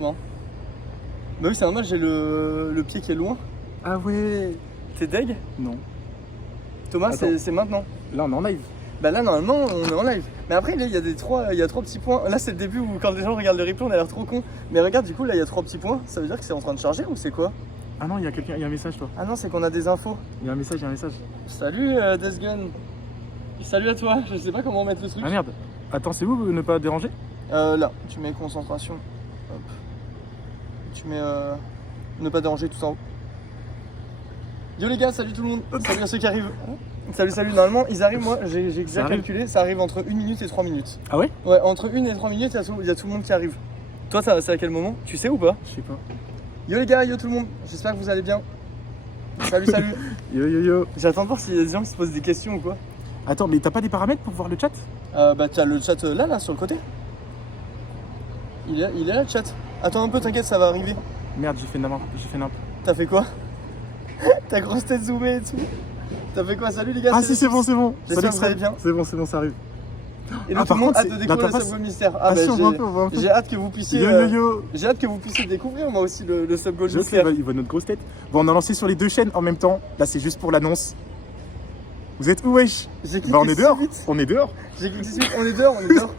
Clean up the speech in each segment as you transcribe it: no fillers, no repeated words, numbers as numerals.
Non. Bah oui, c'est normal, j'ai le pied qui est loin. Ah ouais. T'es deg? Non. Thomas, Attends. c'est maintenant. Là on est en live. Bah là, normalement, on est en live. Mais après, là, il y a trois petits points. Là, c'est le début où quand les gens regardent le replay, on a l'air trop con. Mais regarde, du coup, là, il y a 3 petits points. Ça veut dire que c'est en train de charger ou c'est quoi? Ah non, il y a quelqu'un, il y a un message toi. Ah non, c'est qu'on a des infos. Il y a un message, il y a un message. Salut, Desgun. Salut à toi. Je sais pas comment mettre le truc. Ah merde. Attends, c'est où ne pas déranger? Là, tu mets concentration. Hop. Tu mets ne pas déranger tout en haut. Yo les gars, salut tout le monde. Salut à ceux qui arrivent. Salut, salut. Normalement, ils arrivent, moi, j'ai déjà calculé, ça arrive entre 1 minute et 3 minutes. Ah ouais? Ouais, entre 1 et 3 minutes, il y a tout le monde qui arrive. Toi, c'est à quel moment? Tu sais ou pas? Je sais pas. Yo les gars, yo tout le monde. J'espère que vous allez bien. Salut, salut. Yo yo yo. J'attends de voir s'il y a des gens qui se posent des questions ou quoi. Attends, mais t'as pas des paramètres pour voir le chat? Bah, t'as le chat là, sur le côté. Il est là le chat. Attends un peu, t'inquiète, ça va arriver. Merde, j'ai fait n'importe. T'as fait quoi? Ta grosse tête zoomée et tout. T'as fait quoi? Salut les gars. Ah si, c'est bon, c'est bon. J'espère que vous allez bien. C'est bon, ça arrive. Et là, Ah, tout le par monde contre, hâte de c'est- découvrir dans ta le face- Sub Mystère. Ah si, on voit un peu, j'ai hâte que vous puissiez. Yo yo yo. J'ai hâte que vous puissiez découvrir moi aussi le Sub Gold Je sais, Mystère. il voit notre grosse tête. Bon, on a lancé sur les deux chaînes en même temps. Là, c'est juste pour l'annonce. Vous êtes où, wesh? J'ai cliqué Bah, on est si dehors. vite. On est dehors. J'ai cliqué si vite. On est dehors, on est dehors.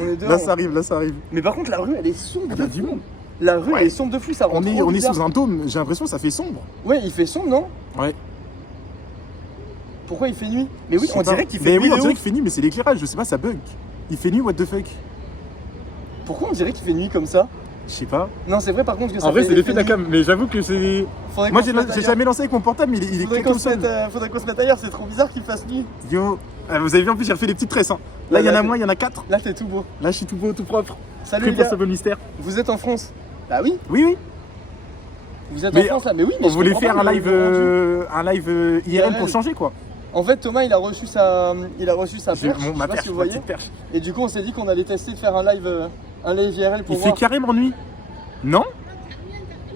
On est dehors. Là, ça arrive, là, ça arrive. Mais par contre, la rue, elle est sombre. Il y a du monde. La rue, Ouais. elle est sombre de fou, ça rend On est trop bizarre. sous un dôme. J'ai l'impression que ça fait sombre. Ouais, il fait sombre, non? Ouais. Pourquoi il fait nuit? Mais oui, Je sais on pas. dirait qu'il fait Mais nuit. oui, on de dirait ouf. qu'il fait nuit, mais c'est l'éclairage. Je sais pas, ça bug. Il fait nuit, what the fuck? Pourquoi on dirait qu'il fait nuit comme ça? Je sais pas. Non, c'est vrai par contre que ça En vrai, fait c'est l'effet de la nuit. cam, mais j'avoue que c'est. Faudrait Moi, qu'on se mette j'ai ailleurs. jamais lancé avec mon portable, mais il est Faudrait clé qu'on comme se ça. mette, faudrait qu'on se mette ailleurs, c'est trop bizarre qu'il fasse nuit. Yo, vous avez vu en plus, j'ai refait des petites tresses. Hein. Là, il y en a moins, il y en a 4. Là, t'es tout beau. Là, je suis tout beau, tout propre. Salut Prêt les pour gars, ce beau mystère. vous êtes en France? Bah oui, Oui, oui. vous êtes Mais en France là, mais oui, mais On je voulait comprends faire pas un le live, rendu. IRL pour IRL. changer quoi. En fait, Thomas, il a reçu sa J'ai perche, je sais ma pas perche, si vous ma voyez. petite perche. Et du coup, on s'est dit qu'on allait tester de faire un live IRL pour Il voir. fait carrément nuit. Non,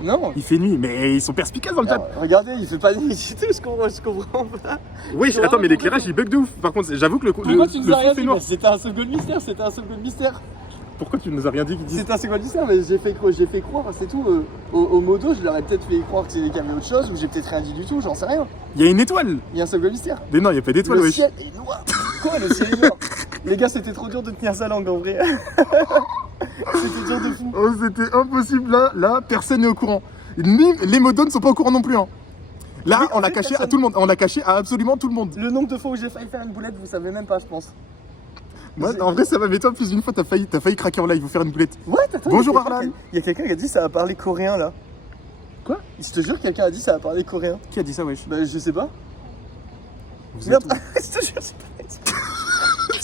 Non. il fait nuit, mais ils sont perspicaces dans le chat. Alors, regardez, il fait pas nuit du tout, je comprends pas. Oui, tu vois, attends, mais mais l'éclairage il bug de ouf. Par contre, j'avoue que le Pourquoi tu nous as fond rien fait dit? noir. Mais c'était un second mystère, c'était un second mystère. Pourquoi tu nous as rien dit qu'ils disent? C'était un second mystère, mais j'ai fait croire, c'est tout. Au modo, je leur ai peut-être fait croire qu'il y avait autre chose, ou j'ai peut-être rien dit du tout, j'en sais rien. Il y a une étoile. Il y a un second mystère. Mais non, il y a pas d'étoile, Le wesh. ciel est noir. Quoi, le ciel est noir? Les gars, c'était trop dur de tenir sa langue en vrai. C'était dur de fou. Oh, c'était impossible là, personne n'est au courant. Ni les modos ne sont pas au courant non plus. Hein. Là, Oui, on l'a en fait, caché à personne. tout le monde. On l'a caché à absolument tout le monde. Le nombre de fois où j'ai failli faire une boulette, vous savez même pas, je pense. Moi, en vrai, ça va, mais toi, plus d'une fois, t'as failli craquer en live, vous faire une boulette. Ouais, attends, Bonjour, il y a quelqu'un Arlan. Il y a quelqu'un qui a dit ça va parler coréen là. Quoi? Je te jure, quelqu'un a dit ça va parler coréen. Qui a dit ça, wesh? Bah, je sais pas. Vous Merde, êtes où? je te jure, j'ai pas fait exprès.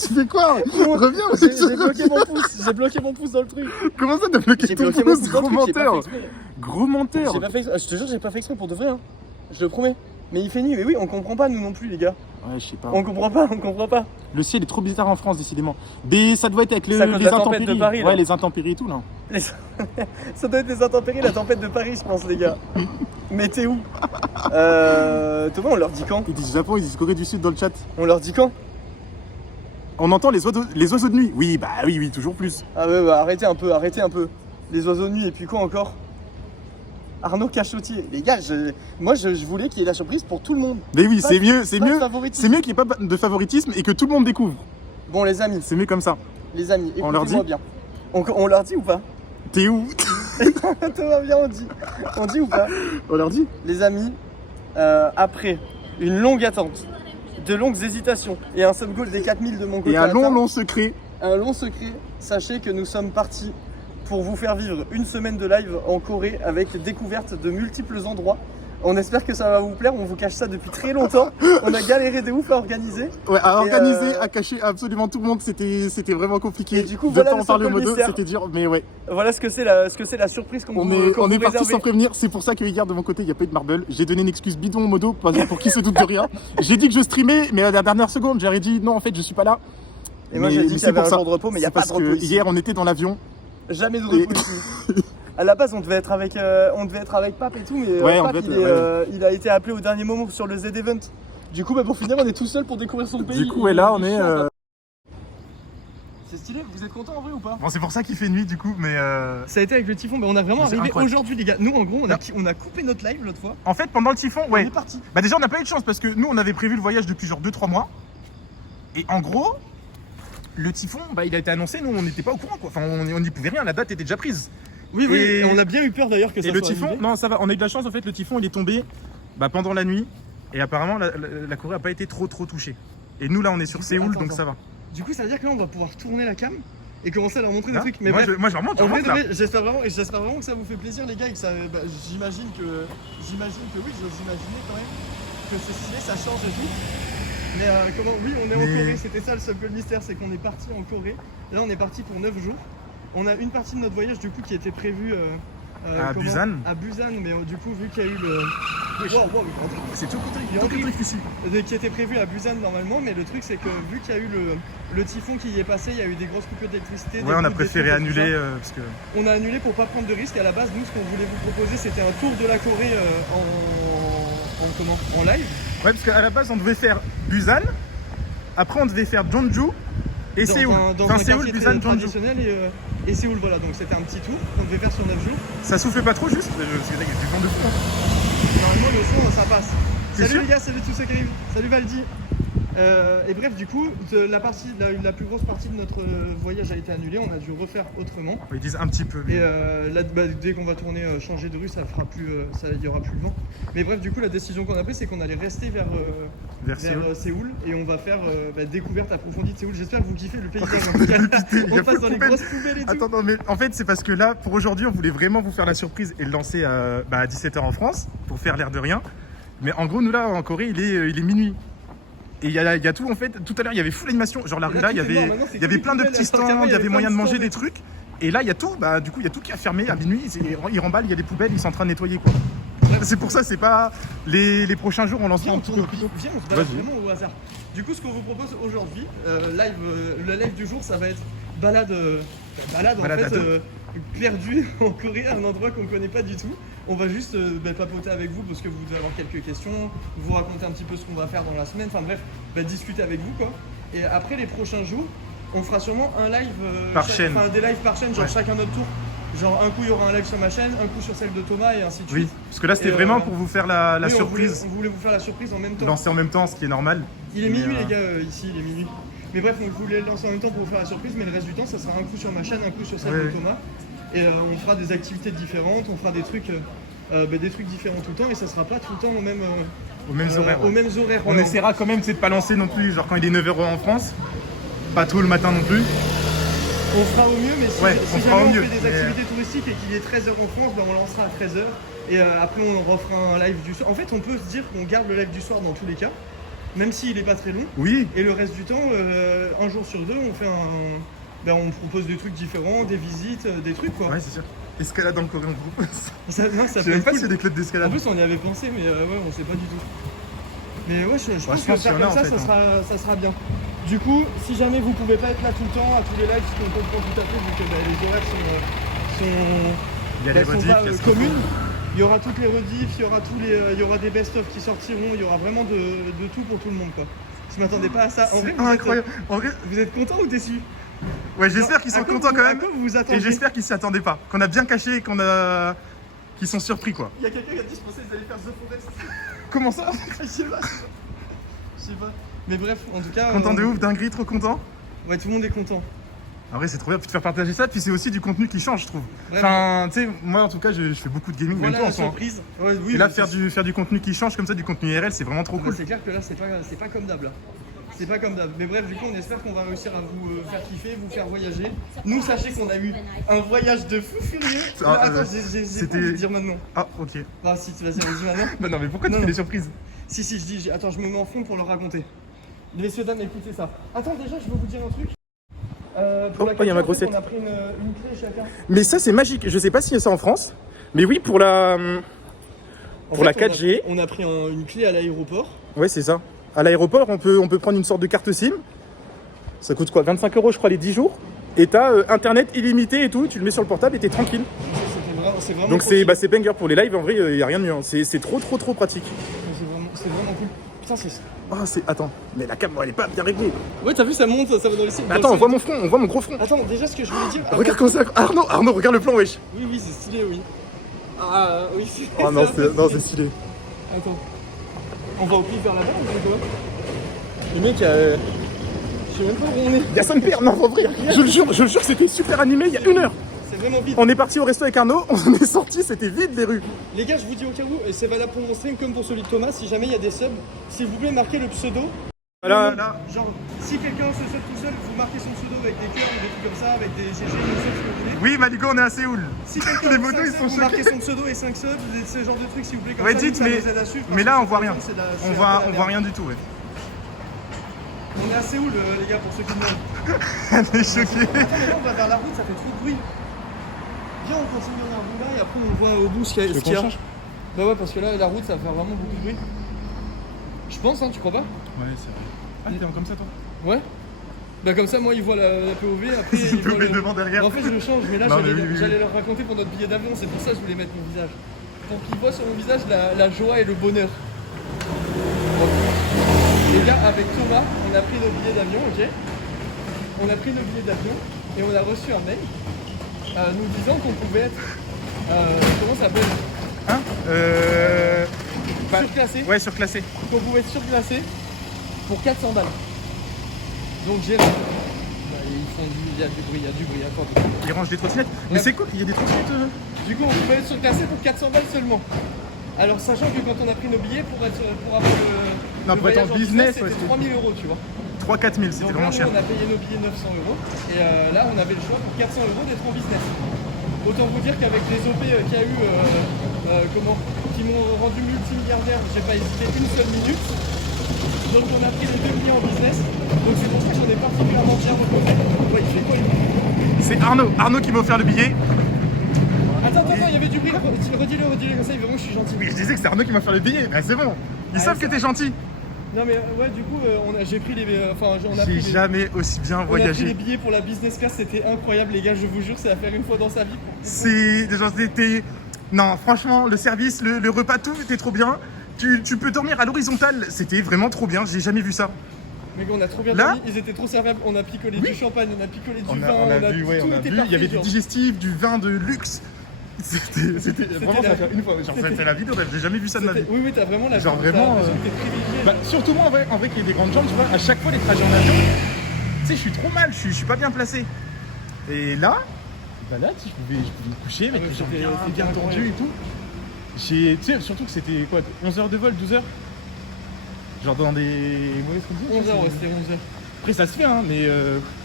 Tu fais quoi? Reviens, J'ai bloqué mon pouce, j'ai bloqué mon pouce dans le truc. Comment ça, t'as bloqué J'ai ton bloqué mon pouce? pouce dans le Gros truc, j'ai pas fait menteur. exprès. Gros menteur. J'ai pas fait exprès. Je te jure, j'ai pas fait exprès pour de vrai. Hein. Je le promets. Mais il fait nuit, mais oui, on comprend pas nous non plus, les gars. Ouais, je sais pas. On comprend pas, on comprend pas. Le ciel est trop bizarre en France, décidément. Mais ça doit être avec C'est à cause de les la tempête intempéries. de Paris, là. Ouais, les intempéries et tout, là. Les- Ça doit être des intempéries, la tempête de Paris, je pense, les gars. Mais t'es où? Thomas, on leur dit quand? Ils disent Japon, ils disent Corée du Sud dans le chat. On leur dit quand? On entend les oiseaux de nuit. Oui, bah oui, toujours plus. Ah ouais, bah arrêtez un peu, arrêtez un peu. Les oiseaux de nuit, et puis quoi encore? Arnaud Cachotier. Les gars, moi je voulais qu'il y ait la surprise pour tout le monde. Mais oui, Pas- c'est mieux, c'est pas de mieux. favoritisme. C'est mieux qu'il n'y ait pas de favoritisme et que tout le monde découvre. Bon, les amis, C'est mieux comme ça. écoutez-moi On leur dit bien. On leur dit ou pas? T'es où? Thomas, bien, on dit. On dit ou pas? On leur dit? Les amis, après une longue attente, de longues hésitations et un sub goal des 4000 de mon côté, Et un à la fin, long secret. un long secret, sachez que nous sommes partis pour vous faire vivre une semaine de live en Corée avec découverte de multiples endroits. On espère que ça va vous plaire, on vous cache ça depuis très longtemps. On a galéré de ouf à organiser. Ouais, à Et, organiser, à cacher absolument tout le monde, c'était vraiment compliqué. Et du coup, de voilà pas le en parler au symbole modo, mystère. c'était dur, mais ouais. Voilà ce que c'est la surprise qu'on On vous, est, qu'on on vous est parti réservait. sans prévenir, c'est pour ça que hier de mon côté il n'y a pas eu de marble. J'ai donné une excuse bidon au modo pour qui se doute de rien. J'ai dit que je streamais, mais à la dernière seconde, j'aurais dit non, en fait, je suis pas là. Et moi Mais- j'ai dit mais qu'il y c'est avait pour un ça. jour de repos, mais il n'y a C'est pas de parce repos que ici. hier on était dans l'avion. Jamais de repos ici. À la base, on devait être avec Pape et tout, mais Ouais, en Pape, fait, il a été appelé au dernier moment sur le Z-Event. Du coup, bah, pour finir, on est tout seul pour découvrir son pays. Du coup, et là on est. C'est stylé, vous êtes content en vrai ou pas? Bon, c'est pour ça qu'il fait nuit du coup, mais Ça a été avec le typhon, on a vraiment C'est arrivé incroyable. aujourd'hui les gars. Nous en gros on a coupé notre live l'autre fois. en fait, pendant le typhon, On ouais. est parti. Bah, déjà, on n'a pas eu de chance parce que nous, on avait prévu le voyage depuis genre 2-3 mois. Et en gros, le typhon, bah, il a été annoncé, nous, on n'était pas au courant quoi. Enfin, on n'y pouvait rien, la date était déjà prise. Oui, oui, Et- et on a bien eu peur d'ailleurs que ça Et le soit typhon, annulé. non, ça va, on a eu de la chance en fait, le typhon, il est tombé bah, pendant la nuit. Et apparemment, la Corée n'a pas été trop touchée. Et nous, là, on est sur Du coup, Séoul, attends, donc ça va. Du coup ça veut dire que là on va pouvoir tourner la cam et commencer à leur montrer des Là, trucs. Mais moi, bref, je remonte, en vrai, là. j'espère vraiment que ça vous fait plaisir les gars et que ça, bah, j'imagine que oui, j'ose imaginer quand même que c'est stylé, ça change et tout. Mais oui, on est en Mais- Corée, c'était ça le seul mystère, c'est qu'on est parti en Corée. Là on est parti pour 9 jours. On a une partie de notre voyage du coup qui était prévue À Busan. À Busan, mais du coup vu qu'il y a eu le... Wow, C'est tout il y a un truc ici. qui était prévu à Busan normalement, mais le truc c'est que vu qu'il y a eu le typhon qui y est passé, il y a eu des grosses coupures d'électricité. Ouais, on a préféré annuler parce que. On a annulé pour pas prendre de risques. À la base, nous, ce qu'on voulait vous proposer, c'était un tour de la Corée en live. Ouais, parce qu'à la base, on devait faire Busan. Après, on devait faire Jeonju et Dans Séoul. un Enfin, quartier Séoul, très Busan, Jeonju. traditionnel et Séoul, voilà. Donc c'était un petit tour qu'on devait faire sur 9 jours. Ça souffle pas trop juste parce que là, il y a du vent de fou. Normalement, le son, ça passe. T'es Salut sûr les gars, salut tous ceux qui arrivent. Salut Valdi. Et bref, du coup, la plus grosse partie de notre voyage a été annulée. On a dû refaire autrement. Ils disent un petit peu. mais- Et là, dès qu'on va tourner, changer de rue, ça fera plus, il y aura plus le vent. Mais bref, du coup, la décision qu'on a prise, c'est qu'on allait rester vers Séoul et on va faire découverte approfondie de Séoul. J'espère que vous kiffez le paysage. En tout cas, Il y a on passe plus dans de les poubelles. grosses poubelles et tout. Attends, non, mais en fait, c'est parce que là, pour aujourd'hui, on voulait vraiment vous faire la surprise et le lancer à 17h en France pour faire l'air de rien. Mais en gros, nous là, en Corée, il est minuit. Et il y a tout en fait. Tout à l'heure, il y avait full animation. Genre la Et rue là, là, il y tout est mort. avait, Maintenant, c'est il y avait que plein de des petits poubelles. Alors stands, il y qu'avant, avait il y avait moyen de plein de manger stands. des trucs. Et là, il y a tout. Bah, du coup, il y a tout qui a fermé à minuit. Ils remballent, il y a des poubelles, ils sont en train de nettoyer quoi. C'est pour ça, c'est pas les prochains jours, on lancera Viens, un on petit tourne peu plus tôt. Viens, on se balade Vas-y. vraiment au hasard. Du coup, ce qu'on vous propose aujourd'hui, le live du jour, ça va être balade en Balade à fait, deux. perdu en Corée, un endroit qu'on connaît pas du tout. On va juste papoter avec vous parce que vous devez avoir quelques questions, vous raconter un petit peu ce qu'on va faire dans la semaine, enfin bref, discuter avec vous quoi. Et après les prochains jours, on fera sûrement un live Par chaîne. Enfin des lives par chaîne, genre Ouais. chacun notre tour. Genre un coup il y aura un live sur ma chaîne, un coup sur celle de Thomas et ainsi de Oui, suite. parce que là, c'était Et, vraiment pour vous faire la Oui, surprise. On voulait vous faire la surprise en même temps. Lancer en même temps, ce qui est normal. Il est Mais, minuit les gars, ici il est minuit. Mais bref, on voulait le lancer en même temps pour vous faire la surprise, mais le reste du temps ça sera un coup sur ma chaîne, un coup sur celle Ouais. de Thomas. Et on fera des activités différentes, on fera des trucs différents tout le temps et ça sera pas tout le temps Aux mêmes horaires. ouais. aux mêmes horaires. On Ouais, essaiera quand même de pas lancer non plus, genre quand il est 9h en France. Pas tôt le matin non plus. on fera au mieux, mais si, Ouais, si on fera jamais au on mieux, fait des mais- activités touristiques et qu'il est 13h en France, on lancera à 13h. Et après on refera un live du soir. En fait on peut se dire qu'on garde le live du soir dans tous les cas, même s'il est pas très long. Oui, Et le reste du temps, un jour sur deux, on fait on propose des trucs différents, des visites, des trucs quoi. ouais, c'est sûr. Escalade en Corée, on propose. Ça Je peut sais même être pas cool. s'il y a des clubs En d'escalade. plus on y avait pensé, mais ouais, on sait pas du tout. Mais ouais, je pense que qu'il y faire en a, comme en ça, fait, ça sera bien. Du coup, si jamais vous pouvez pas être là tout le temps, à tous les lives, ce qu'on comprend tout à fait, vu que les horaires Il y a les sont rediffs, pas il y a ce qu'il faut. communes. Il y aura toutes les rediffs, il y aura des best-of qui sortiront, il y aura vraiment de tout pour tout le monde quoi. Je m'attendais pas à ça. En vrai, C'est incroyable. En vrai, vous êtes content ou déçu? ouais, j'espère qu'ils À sont quoi contents vous- quand à même. quoi vous vous Et attendiez? j'espère qu'ils s'y attendaient pas. Qu'on a bien caché et qu'ils sont surpris quoi. Il y a quelqu'un qui a dit je pensais qu'ils allaient faire The Forest. Comment ça? Je sais pas. Je sais pas. Mais bref, en tout cas. Content de ouf, dinguerie, trop content. Ouais, tout le monde est content. En vrai, c'est trop bien de te faire partager ça. Puis c'est aussi du contenu qui change, je trouve. Vraiment. Enfin, tu sais, moi en tout cas, je fais beaucoup de gaming, Voilà même toi en la soi. surprise. Ouais, oui, Et là, mais faire du contenu qui change comme ça, du contenu IRL, c'est vraiment trop bah, cool. c'est clair que là, c'est pas comme d'hab là. C'est pas comme d'hab. Mais bref, du coup, on espère qu'on va réussir à vous faire kiffer, vous faire voyager. Nous, sachez qu'on a eu un voyage de fou furieux. Ah, Attends, j'ai c'était- pas envie de dire maintenant. Ah, ok. Ah, si, vas-y, vas-y maintenant. Bah non, mais pourquoi tu Non, fais non. des surprises? Si, je dis, attends, je me mets en fond pour le raconter. Messieurs, dames, écoutez ça. Attends, déjà, je veux vous dire un truc. Pour Oh, il y a ma capture, en fait, grossette. On a pris une clé chacun. Mais ça, c'est magique. Je sais pas s'il y a ça en France. Mais oui, pour la. En Pour la fait, 4G. On a pris une clé à l'aéroport. Ouais, c'est ça. À l'aéroport, on peut prendre une sorte de carte SIM. Ça coûte quoi? 25 € je crois les 10 jours. Et t'as internet illimité et tout. Tu le mets sur le portable et t'es tranquille. C'est vraiment Donc trop c'est stylé. banger pour les lives. En vrai, il y a rien de mieux. Hein. C'est trop pratique. C'est vraiment cool. Putain, Oh, c'est. Attends, mais la cam, elle est pas bien réglée. Ouais, t'as vu, ça monte, ça va dans le ciel. Mais attends, on voit mon front, on voit mon gros front. Attends, déjà, ce que je voulais dire. Regarde comme ça. Arnaud, regarde le plan, wesh. Oui, oui, c'est stylé, oui. Ah, oui, c'est. Oh non, c'est stylé. Attends. On va au pif vers là-bas ou c'est quoi? Le mec, je sais même pas où on est. Y'a son père, non, faut ouvrir. Je le jure, c'était super animé il y a 1 heure. C'est vraiment vide. On est parti au resto avec Arnaud, on est sorti, c'était vide les rues. Les gars, je vous dis au cas où, et c'est valable pour mon stream comme pour celui de Thomas, si jamais il y a des subs, s'il vous plaît, marquez le pseudo. Voilà, là. Genre, si quelqu'un se sub tout seul, vous marquez son pseudo avec des cœurs ou des trucs comme ça, avec des GG, des subs, ce que vous voulez. Oui, Maligo, on est à Séoul. Si quelqu'un Les a motos, 5 ils subs, sont vous marquez choqués. son pseudo et 5 subs, ce genre de trucs, s'il vous plaît, comme Ouais, ça, dites, ça mais- nous aide à suivre, parce Mais là, que on voit rien. c'est la- On c'est voit, un peu la on merde. voit rien du tout, ouais. On est à Séoul, les gars, pour ceux qui demandent. On est choqués. Attends, mais là, on va vers la route, ça fait trop de bruit. Viens, on continue dans la route là et après on voit au bout ce qu'il y a. Tu veux qu'on change ? Bah ouais, parce que là, la route, ça va faire vraiment beaucoup de bruit. Je pense, hein, tu crois pas? Ouais, c'est vrai. Ah, t'es comme ça, toi ? Ouais. Bah comme ça, moi, ils voient la POV, après ils voient POV le... devant, derrière. En fait, je le change, mais là, Non, j'allais mais oui, oui. j'allais leur raconter pour notre billet d'avion, c'est pour ça que je voulais mettre mon visage. Pour qu'ils voient sur mon visage la joie et le bonheur. Bon. Les gars, avec Thomas, on a pris nos billets d'avion, ok? On a pris nos billets d'avion et on a reçu un mail nous disant qu'on pouvait être... comment ça s'appelle? Hein Surclassé. Ouais, surclassé. Qu'on pouvait être surclassé pour 400 balles. Donc j'ai... Il y a du bruit, attends. Ils rangent des trottinettes. Mais Ouais. c'est cool, il y a des trottinettes. Du coup, on pouvait être surclassé pour 400 balles seulement. Alors, sachant que quand on a pris nos billets pour avoir le. Non, le pour être en voyage business, ouais, c'était 3000 euros, tu vois. 3-4 000, c'était Donc vraiment là, cher. nous, on a payé nos billets 900 euros. Et là, on avait le choix pour 400 euros d'être en business. Autant vous dire qu'avec les OP qu'il y a eu, qui m'ont rendu multimilliardaire, j'ai pas hésité une seule minute. Donc, on a pris les 2 billets en business. Donc, c'est pour ça qu'on est particulièrement bien reposé. Ouais, il fait quoi, lui? C'est Arnaud qui m'a offert le billet. Attends, il y avait du bruit. Redis-le comme ça, il veut vraiment que je suis gentil. Oui, je disais que c'est Arnaud qui m'a offert le billet. Bah, c'est bon. Ils savent que ça- t'es gentil. Non mais ouais, du coup j'ai pris les enfin on a pris J'ai les, jamais aussi bien on a pris les voyagé. billets pour la business class, c'était incroyable les gars, je vous jure, c'est à faire une fois dans sa vie. C'est des gens c'était. Non, franchement, le service, le repas, tout était trop bien. Tu peux dormir à l'horizontale, c'était vraiment trop bien. J'ai jamais vu ça. Mais on a trop bien Là dormi, ils étaient trop serviables, on a picolé du champagne, on a picolé du vin, On a vu, ouais, tout on a était vu. Il y avait du genre. digestif, du vin de luxe. C'était vraiment ça. Une fois, genre, c'est la vie de rêve. J'ai jamais vu ça de ma vie. Oui, t'as vraiment la Genre, t'as vraiment, l'impression que t'es privilégié. Bah, surtout moi, en vrai, qui ai des grandes jambes, tu vois, à chaque fois les trajets en avion, tu sais, je suis trop mal, je suis pas bien placé. Et là, bah là, tu sais, je pouvais me coucher, mettre ouais, les jambes c'était bien incroyable. tendues et tout. Tu sais, surtout que c'était quoi, 11 heures de vol, 12 heures. Genre dans des mauvaises conditions. 11h, ouais, c'était 11h. Après, ça se fait, hein, mais.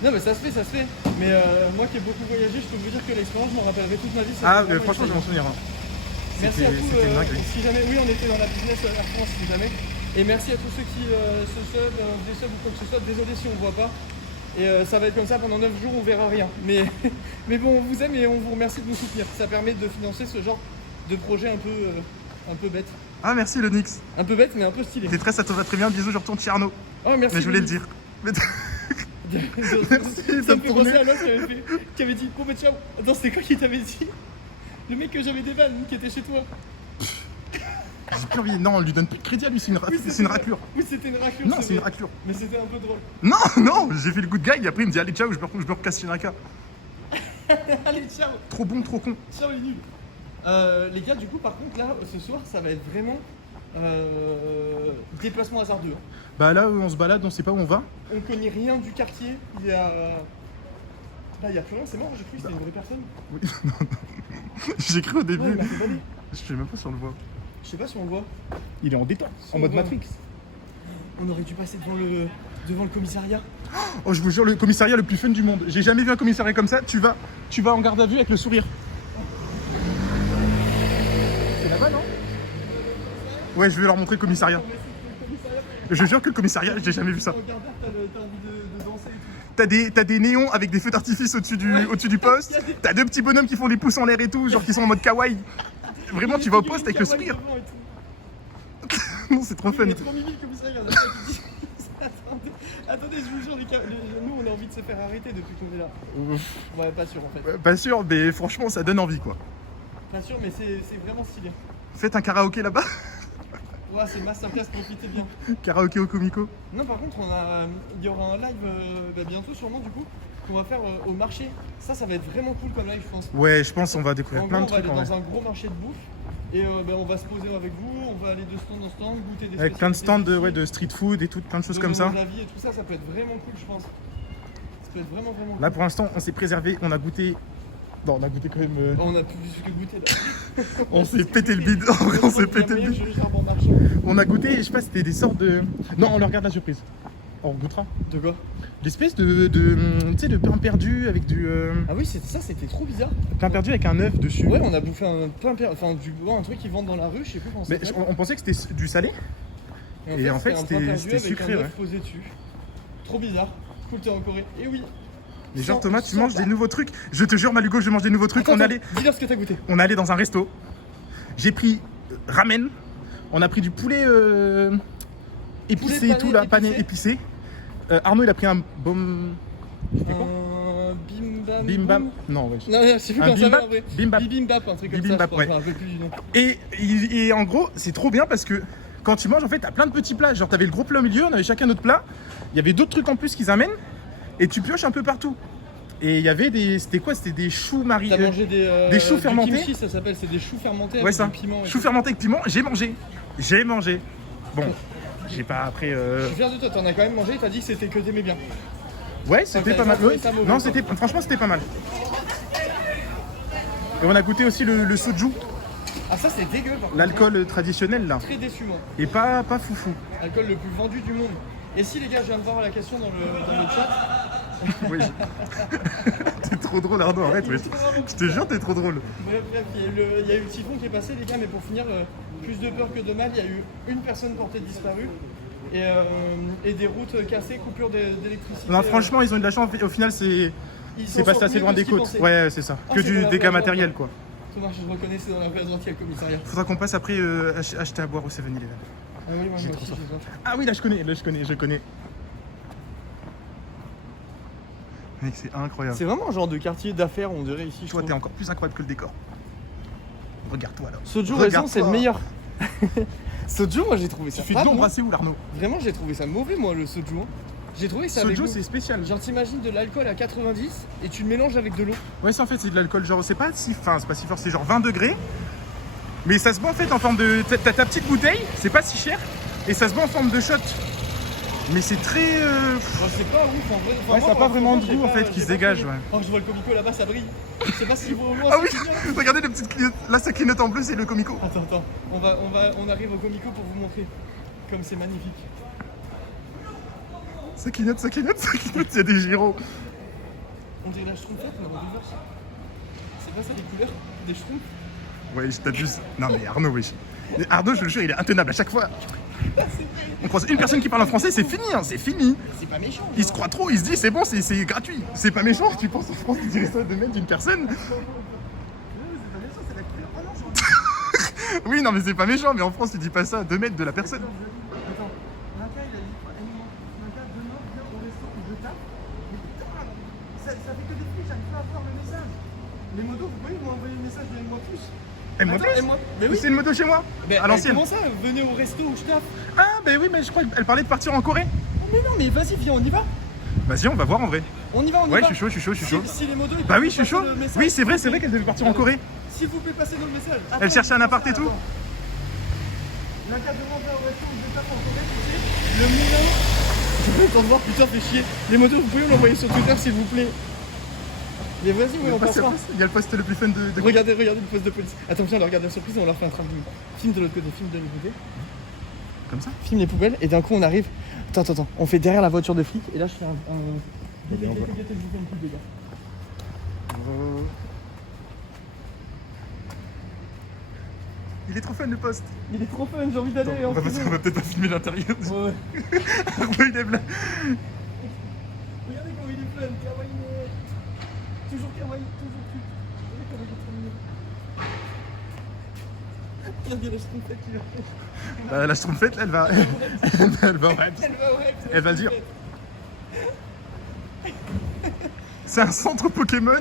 Non mais ça se fait. Mais moi qui ai beaucoup voyagé, je peux vous dire que l'expérience, je m'en rappellerai toute ma vie. c'était Ah, vraiment franchement, je excellent. m'en souviens. Hein. Merci à tous. C'était dingue. Si jamais, oui, on était dans la business Air France, si jamais. Et merci à tous ceux qui se sub, des subs ou quoi que ce soit. Désolé si on voit pas. Et ça va être comme ça pendant 9 jours, on verra rien. Mais, mais bon, on vous aime et on vous remercie de nous soutenir. Ça permet de financer ce genre de projet un peu bête. Ah, merci le Nix. Un peu bête, mais un peu stylé. Détresse, ça te va très bien. Bisous, je retourne chez Arnaud. Oh, merci. Mais je voulais le dire. Mais- Ça me fait penser à l'autre qui avait dit bon bah ciao. Attends, c'était quoi qui t'avait dit? Le mec que j'avais des vannes qui était chez toi. J'ai plus envie. Non, on lui donne plus de crédit à lui, c'est une raclure. Oui, c'était une raclure. Non, c'est c'est une vrai. raclure. Mais c'était un peu drôle. Non, j'ai fait le good guy et après il me dit allez ciao, je me recasse chez Naka. Allez, ciao. Trop bon, trop con. Ciao les nuls. Les gars, du coup, par contre, là, ce soir, ça va être vraiment déplacement hasardeux. Hein. Bah là, on se balade, on sait pas où on va. On connaît rien du quartier. Il y a. Là, il y a plus rien, c'est mort, j'ai cru que c'était une vraie personne. Oui, non. J'ai cru au Non, il début. m'a fait bader. Je sais même pas si on le voit. Je sais pas si on le voit. Il est en détente, Si en on mode voit. Matrix. On aurait dû passer devant le commissariat. Oh, je vous jure, le commissariat le plus fun du monde. J'ai jamais vu un commissariat comme ça. Tu vas en garde à vue avec le sourire. C'est là-bas, non? Ouais, je vais leur montrer le commissariat. Je jure que le commissariat, j'ai jamais vu ça. Regarde, t'as envie de danser et tout. T'as des néons avec des feux d'artifice au-dessus du poste. T'as deux petits bonhommes qui font des pouces en l'air et tout, genre qui sont en mode kawaii. Vraiment, tu vas au poste avec le sourire. Non, c'est trop fun. Il est trop mimi le commissariat. Il y en a pas qui disent- Attendez, je vous jure, nous on a envie de se faire arrêter depuis qu'on est là. Ouais, pas sûr en fait. Pas sûr, mais franchement, ça donne envie quoi. Pas sûr, mais c'est vraiment stylé. Faites un karaoké là-bas. Ouais, c'est masterclass, profitez bien. Karaoké au Comico. Non, par contre, il y aura un live bientôt, sûrement, du coup, qu'on va faire au marché. Ça va être vraiment cool comme live, je pense. Ouais, je pense qu'on va découvrir En plein gros, de trucs on en va vrai. aller dans un gros marché de bouffe. Et on va se poser avec vous, on va aller de stand en stand, goûter des Avec plein de stands spécialités de street food et tout, plein de choses comme ça. nos avis et tout ça, ça peut être vraiment cool, je pense. Ça peut être vraiment cool. Là pour l'instant, on s'est préservé, on a goûté. Non, on a goûté quand même. On a plus que goûter là. On s'est pété le bide. En vrai, on s'est pété le bide. On a goûté, je sais pas, c'était des sortes de. Non, on leur regarde la surprise. On goûtera. De quoi? L'espèce de tu sais, de pain perdu avec du. Ah oui, ça c'était trop bizarre. Pain perdu avec un œuf dessus. Ouais, on a bouffé un pain perdu, enfin un truc qu'ils vendent dans la rue, je sais plus comment ça Mais s'appelle. on pensait que c'était du salé. Et en fait, c'était un pain perdu c'était avec sucré, un œuf ouais. posé dessus. Trop bizarre. Cool, t'es en Corée. Et oui. Mais genre Thomas, tu Sans manges pas. des nouveaux trucs. Je te jure, Malugo, je mange des nouveaux trucs. Attends, dis-leur ce que t'as goûté. On est allé dans un resto. J'ai pris ramen. On a pris du poulet épicé Poulet et tout, là, pané pané épicé. Arnaud, il a pris un baume. C'était quoi Bimbam. Bimbam. boum. Non, ouais. Non, je sais plus Un comment ça bimbap. va en vrai. Bimbap. Bibimbap, un truc comme Bibimbap, ça. ouais. Je me rappelle plus du nom. Et en gros, c'est trop bien parce que quand tu manges, en fait, t'as plein de petits plats. Genre, t'avais le gros plat au milieu, on avait chacun notre plat. Il y avait d'autres trucs en plus qu'ils amènent. Et tu pioches un peu partout. Et il y avait des. C'était quoi? C'était des choux maris. T'as mangé des choux du fermentés. kimchi, ça s'appelle, c'est des choux fermentés Ouais, avec ça. du piment. et Choux tout. fermentés avec piment. J'ai mangé. J'ai mangé. Bon, j'ai pas après. Je suis fier de toi, t'en as quand même mangé, t'as dit que c'était que t'aimais bien. Ouais, c'était t'as pas mal. trouvé Ouais. ça mauvais, Non, quoi. franchement, c'était pas mal. Et on a goûté aussi le soju, Ah, ça c'est dégueu par contre. l'alcool traditionnel là. Très déçu moi. Et pas foufou. Alcool le plus vendu du monde. Et si les gars, je viens de voir la question dans le chat. Oui. T'es trop drôle, Arnaud, arrête. Ouais. Je te jure, t'es trop drôle. Bref, il y a eu le typhon qui est passé, les gars, mais pour finir, plus de peur que de mal, il y a eu une personne portée disparue et des routes cassées, coupure d'électricité. Non, franchement, ils ont eu de la chance. Au final, c'est passé assez loin des côtes. Ouais, c'est ça. Ah, Que c'est dans du la dégâts place matériels, Vendôme. quoi. Thomas, je reconnais, c'est dans la place entière le commissariat. Faudra qu'on passe après acheter à boire au 7-Eleven. Ah oui, moi J'ai aussi, trop j'ai soif. soif. Ah oui, là, je connais. Mec, c'est incroyable. C'est vraiment un genre de quartier d'affaires, on dirait ici. Toi, t'es encore plus incroyable que le décor. Regarde-toi là. Soju Regarde-toi. récent, c'est le meilleur. Soju, moi j'ai trouvé ça. Tu fais pas de l'ombre bon. assez où, l'Arnaud? Vraiment, j'ai trouvé ça mauvais, moi, le soju. Hein. J'ai trouvé que ça avait Soju, goût. c'est spécial. Genre, t'imagines de l'alcool à 90 et tu le mélanges avec de l'eau. Ouais, c'est en fait, c'est de l'alcool, genre, c'est pas si fort, c'est genre 20 degrés. Mais ça se boit en fait en forme de. T'as ta petite bouteille, c'est pas si cher, et ça se boit en forme de shot. Mais c'est très. Moi, c'est pas ouf en vrai. Enfin, Ouais, moi, ça a pas vraiment de j'ai goût, en pas- fait, qui j'ai se pas dégage, trouvé. ouais. Oh, je vois le comico là-bas, ça brille. Je sais pas s'il vaut au moins. Ah oui, ça clignote. regardez le petit clignote. Là, ça clignote en bleu, c'est le comico. Attends. On arrive au comico pour vous montrer. Comme c'est magnifique. Ça clignote, il y a des gyros. On dirait la schtroumpfette, mais en reverse. C'est pas ça les couleurs des schtroumpfs? Ouais, je t'abuse. Non, mais Arnaud, oui. Mais Arnaud, je le jure, il est intenable à chaque fois. On croise une personne qui parle en français, c'est fini, hein, c'est fini. C'est pas méchant. Il se croit trop, il se dit c'est bon, c'est gratuit. C'est pas méchant, tu penses en France, tu dirais ça de même d'une personne. Oui, non, mais c'est pas méchant, mais en France, tu dis pas ça à 2 mètres de la personne. Attends, un gars il a dit quoi? Un gars demain vient au resto où je tape. Mais putain, ça fait que des flics, j'arrive pas à voir le message. Les motos, vous pouvez m'envoyer le message de moi plus? Aime-moi Attends, plus. aime-moi. Mais oui. C'est une moto chez moi, Mais, à l'ancienne. comment ça? Venez au resto où je tape? Ah, bah oui, mais je crois qu'elle parlait de partir en Corée. Oh, mais non, mais vas-y, viens, on y va. Vas-y, on va voir en vrai. On y va, on y Ouais, va. je suis chaud. Si les motos, ils Bah oui, peuvent je suis passer chaud. le message. Oui, c'est vrai qu'elle devait partir en Corée. S'il vous plaît, passez-nous le message. Elle cherchait un appart et tout. La carte demande au resto où je tape en Corée, c'est le Milan. Je peux pas voir, putain, fait chier. Les motos, vous pouvez me l'envoyer sur Twitter, s'il vous plaît. Mais vas-y, oui, on passe pas. Il y a le poste le plus fun de... Regardez le poste de police. Attends, viens, on leur regarde la surprise et on leur fait un travelling. Filme de l'autre côté, filme de l'autre côté. Comme ça. Filme les poubelles et d'un coup on arrive. Attends, on fait derrière la voiture de flic et là je fais un. Guettez, je vous fais une pub, les gars. Il est trop fun le poste. Il est trop fun, j'ai envie d'aller On en va prison. peut-être pas filmer l'intérieur. Ouais. Arnaud, il est là. Regardez comment il est fun, kawaii. Toujours kawaii, toujours cute. Regardez comment il est trop mignon. Regardez la schtroumpfette qui va faire. La schtroumpfette, là, elle va... elle va... Ouais. Elle va le dire. C'est un centre Pokémon.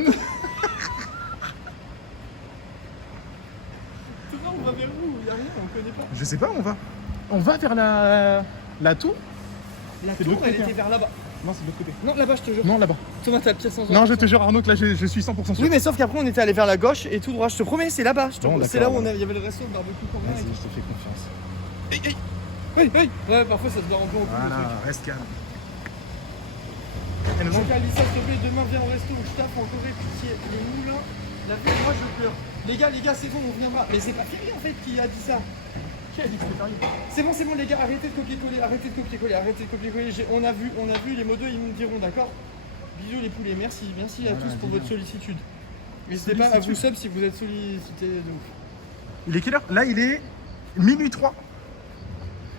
On va vers où? Il y a rien, on connaît pas. Je sais pas où on va. On va vers la tour. La C'est de tour, l'autre elle côté, était hein. vers là-bas. Non, c'est de l'autre côté. Non, là-bas, je te jure. Non, là-bas. Thomas, t'as la pièce sans Non, je te jure, Arnaud, que là, je suis 100% sûr. Oui, mais sauf qu'après, on était allé vers la gauche et tout droit. Je te promets, c'est là-bas. Bon, C'est là où d'accord, il y avait le resto, le barbecue coréen. Vas-y, je te fais confiance. Ouais, parfois ça se barre un peu en couille. Voilà, reste calme. Et nous Donc, sommes- Alissa, s'il te plaît, demain, viens au resto où je tape en Corée, pitié. Le mou là, la vie, moi je pleure. Les gars, c'est bon, on viendra. Mais c'est pas Ferry en fait qui a dit ça. Qui a dit que c'était Ferry? C'est bon, les gars, arrêtez de copier-coller, arrêtez de copier-coller. On a vu, les modos, ils nous diront, d'accord? Bisous les poulets, merci à tous pour votre sollicitude. N'hésitez pas à vous sub si vous êtes sollicité de ouf. Il est quelle heure? Là, il est minuit 3.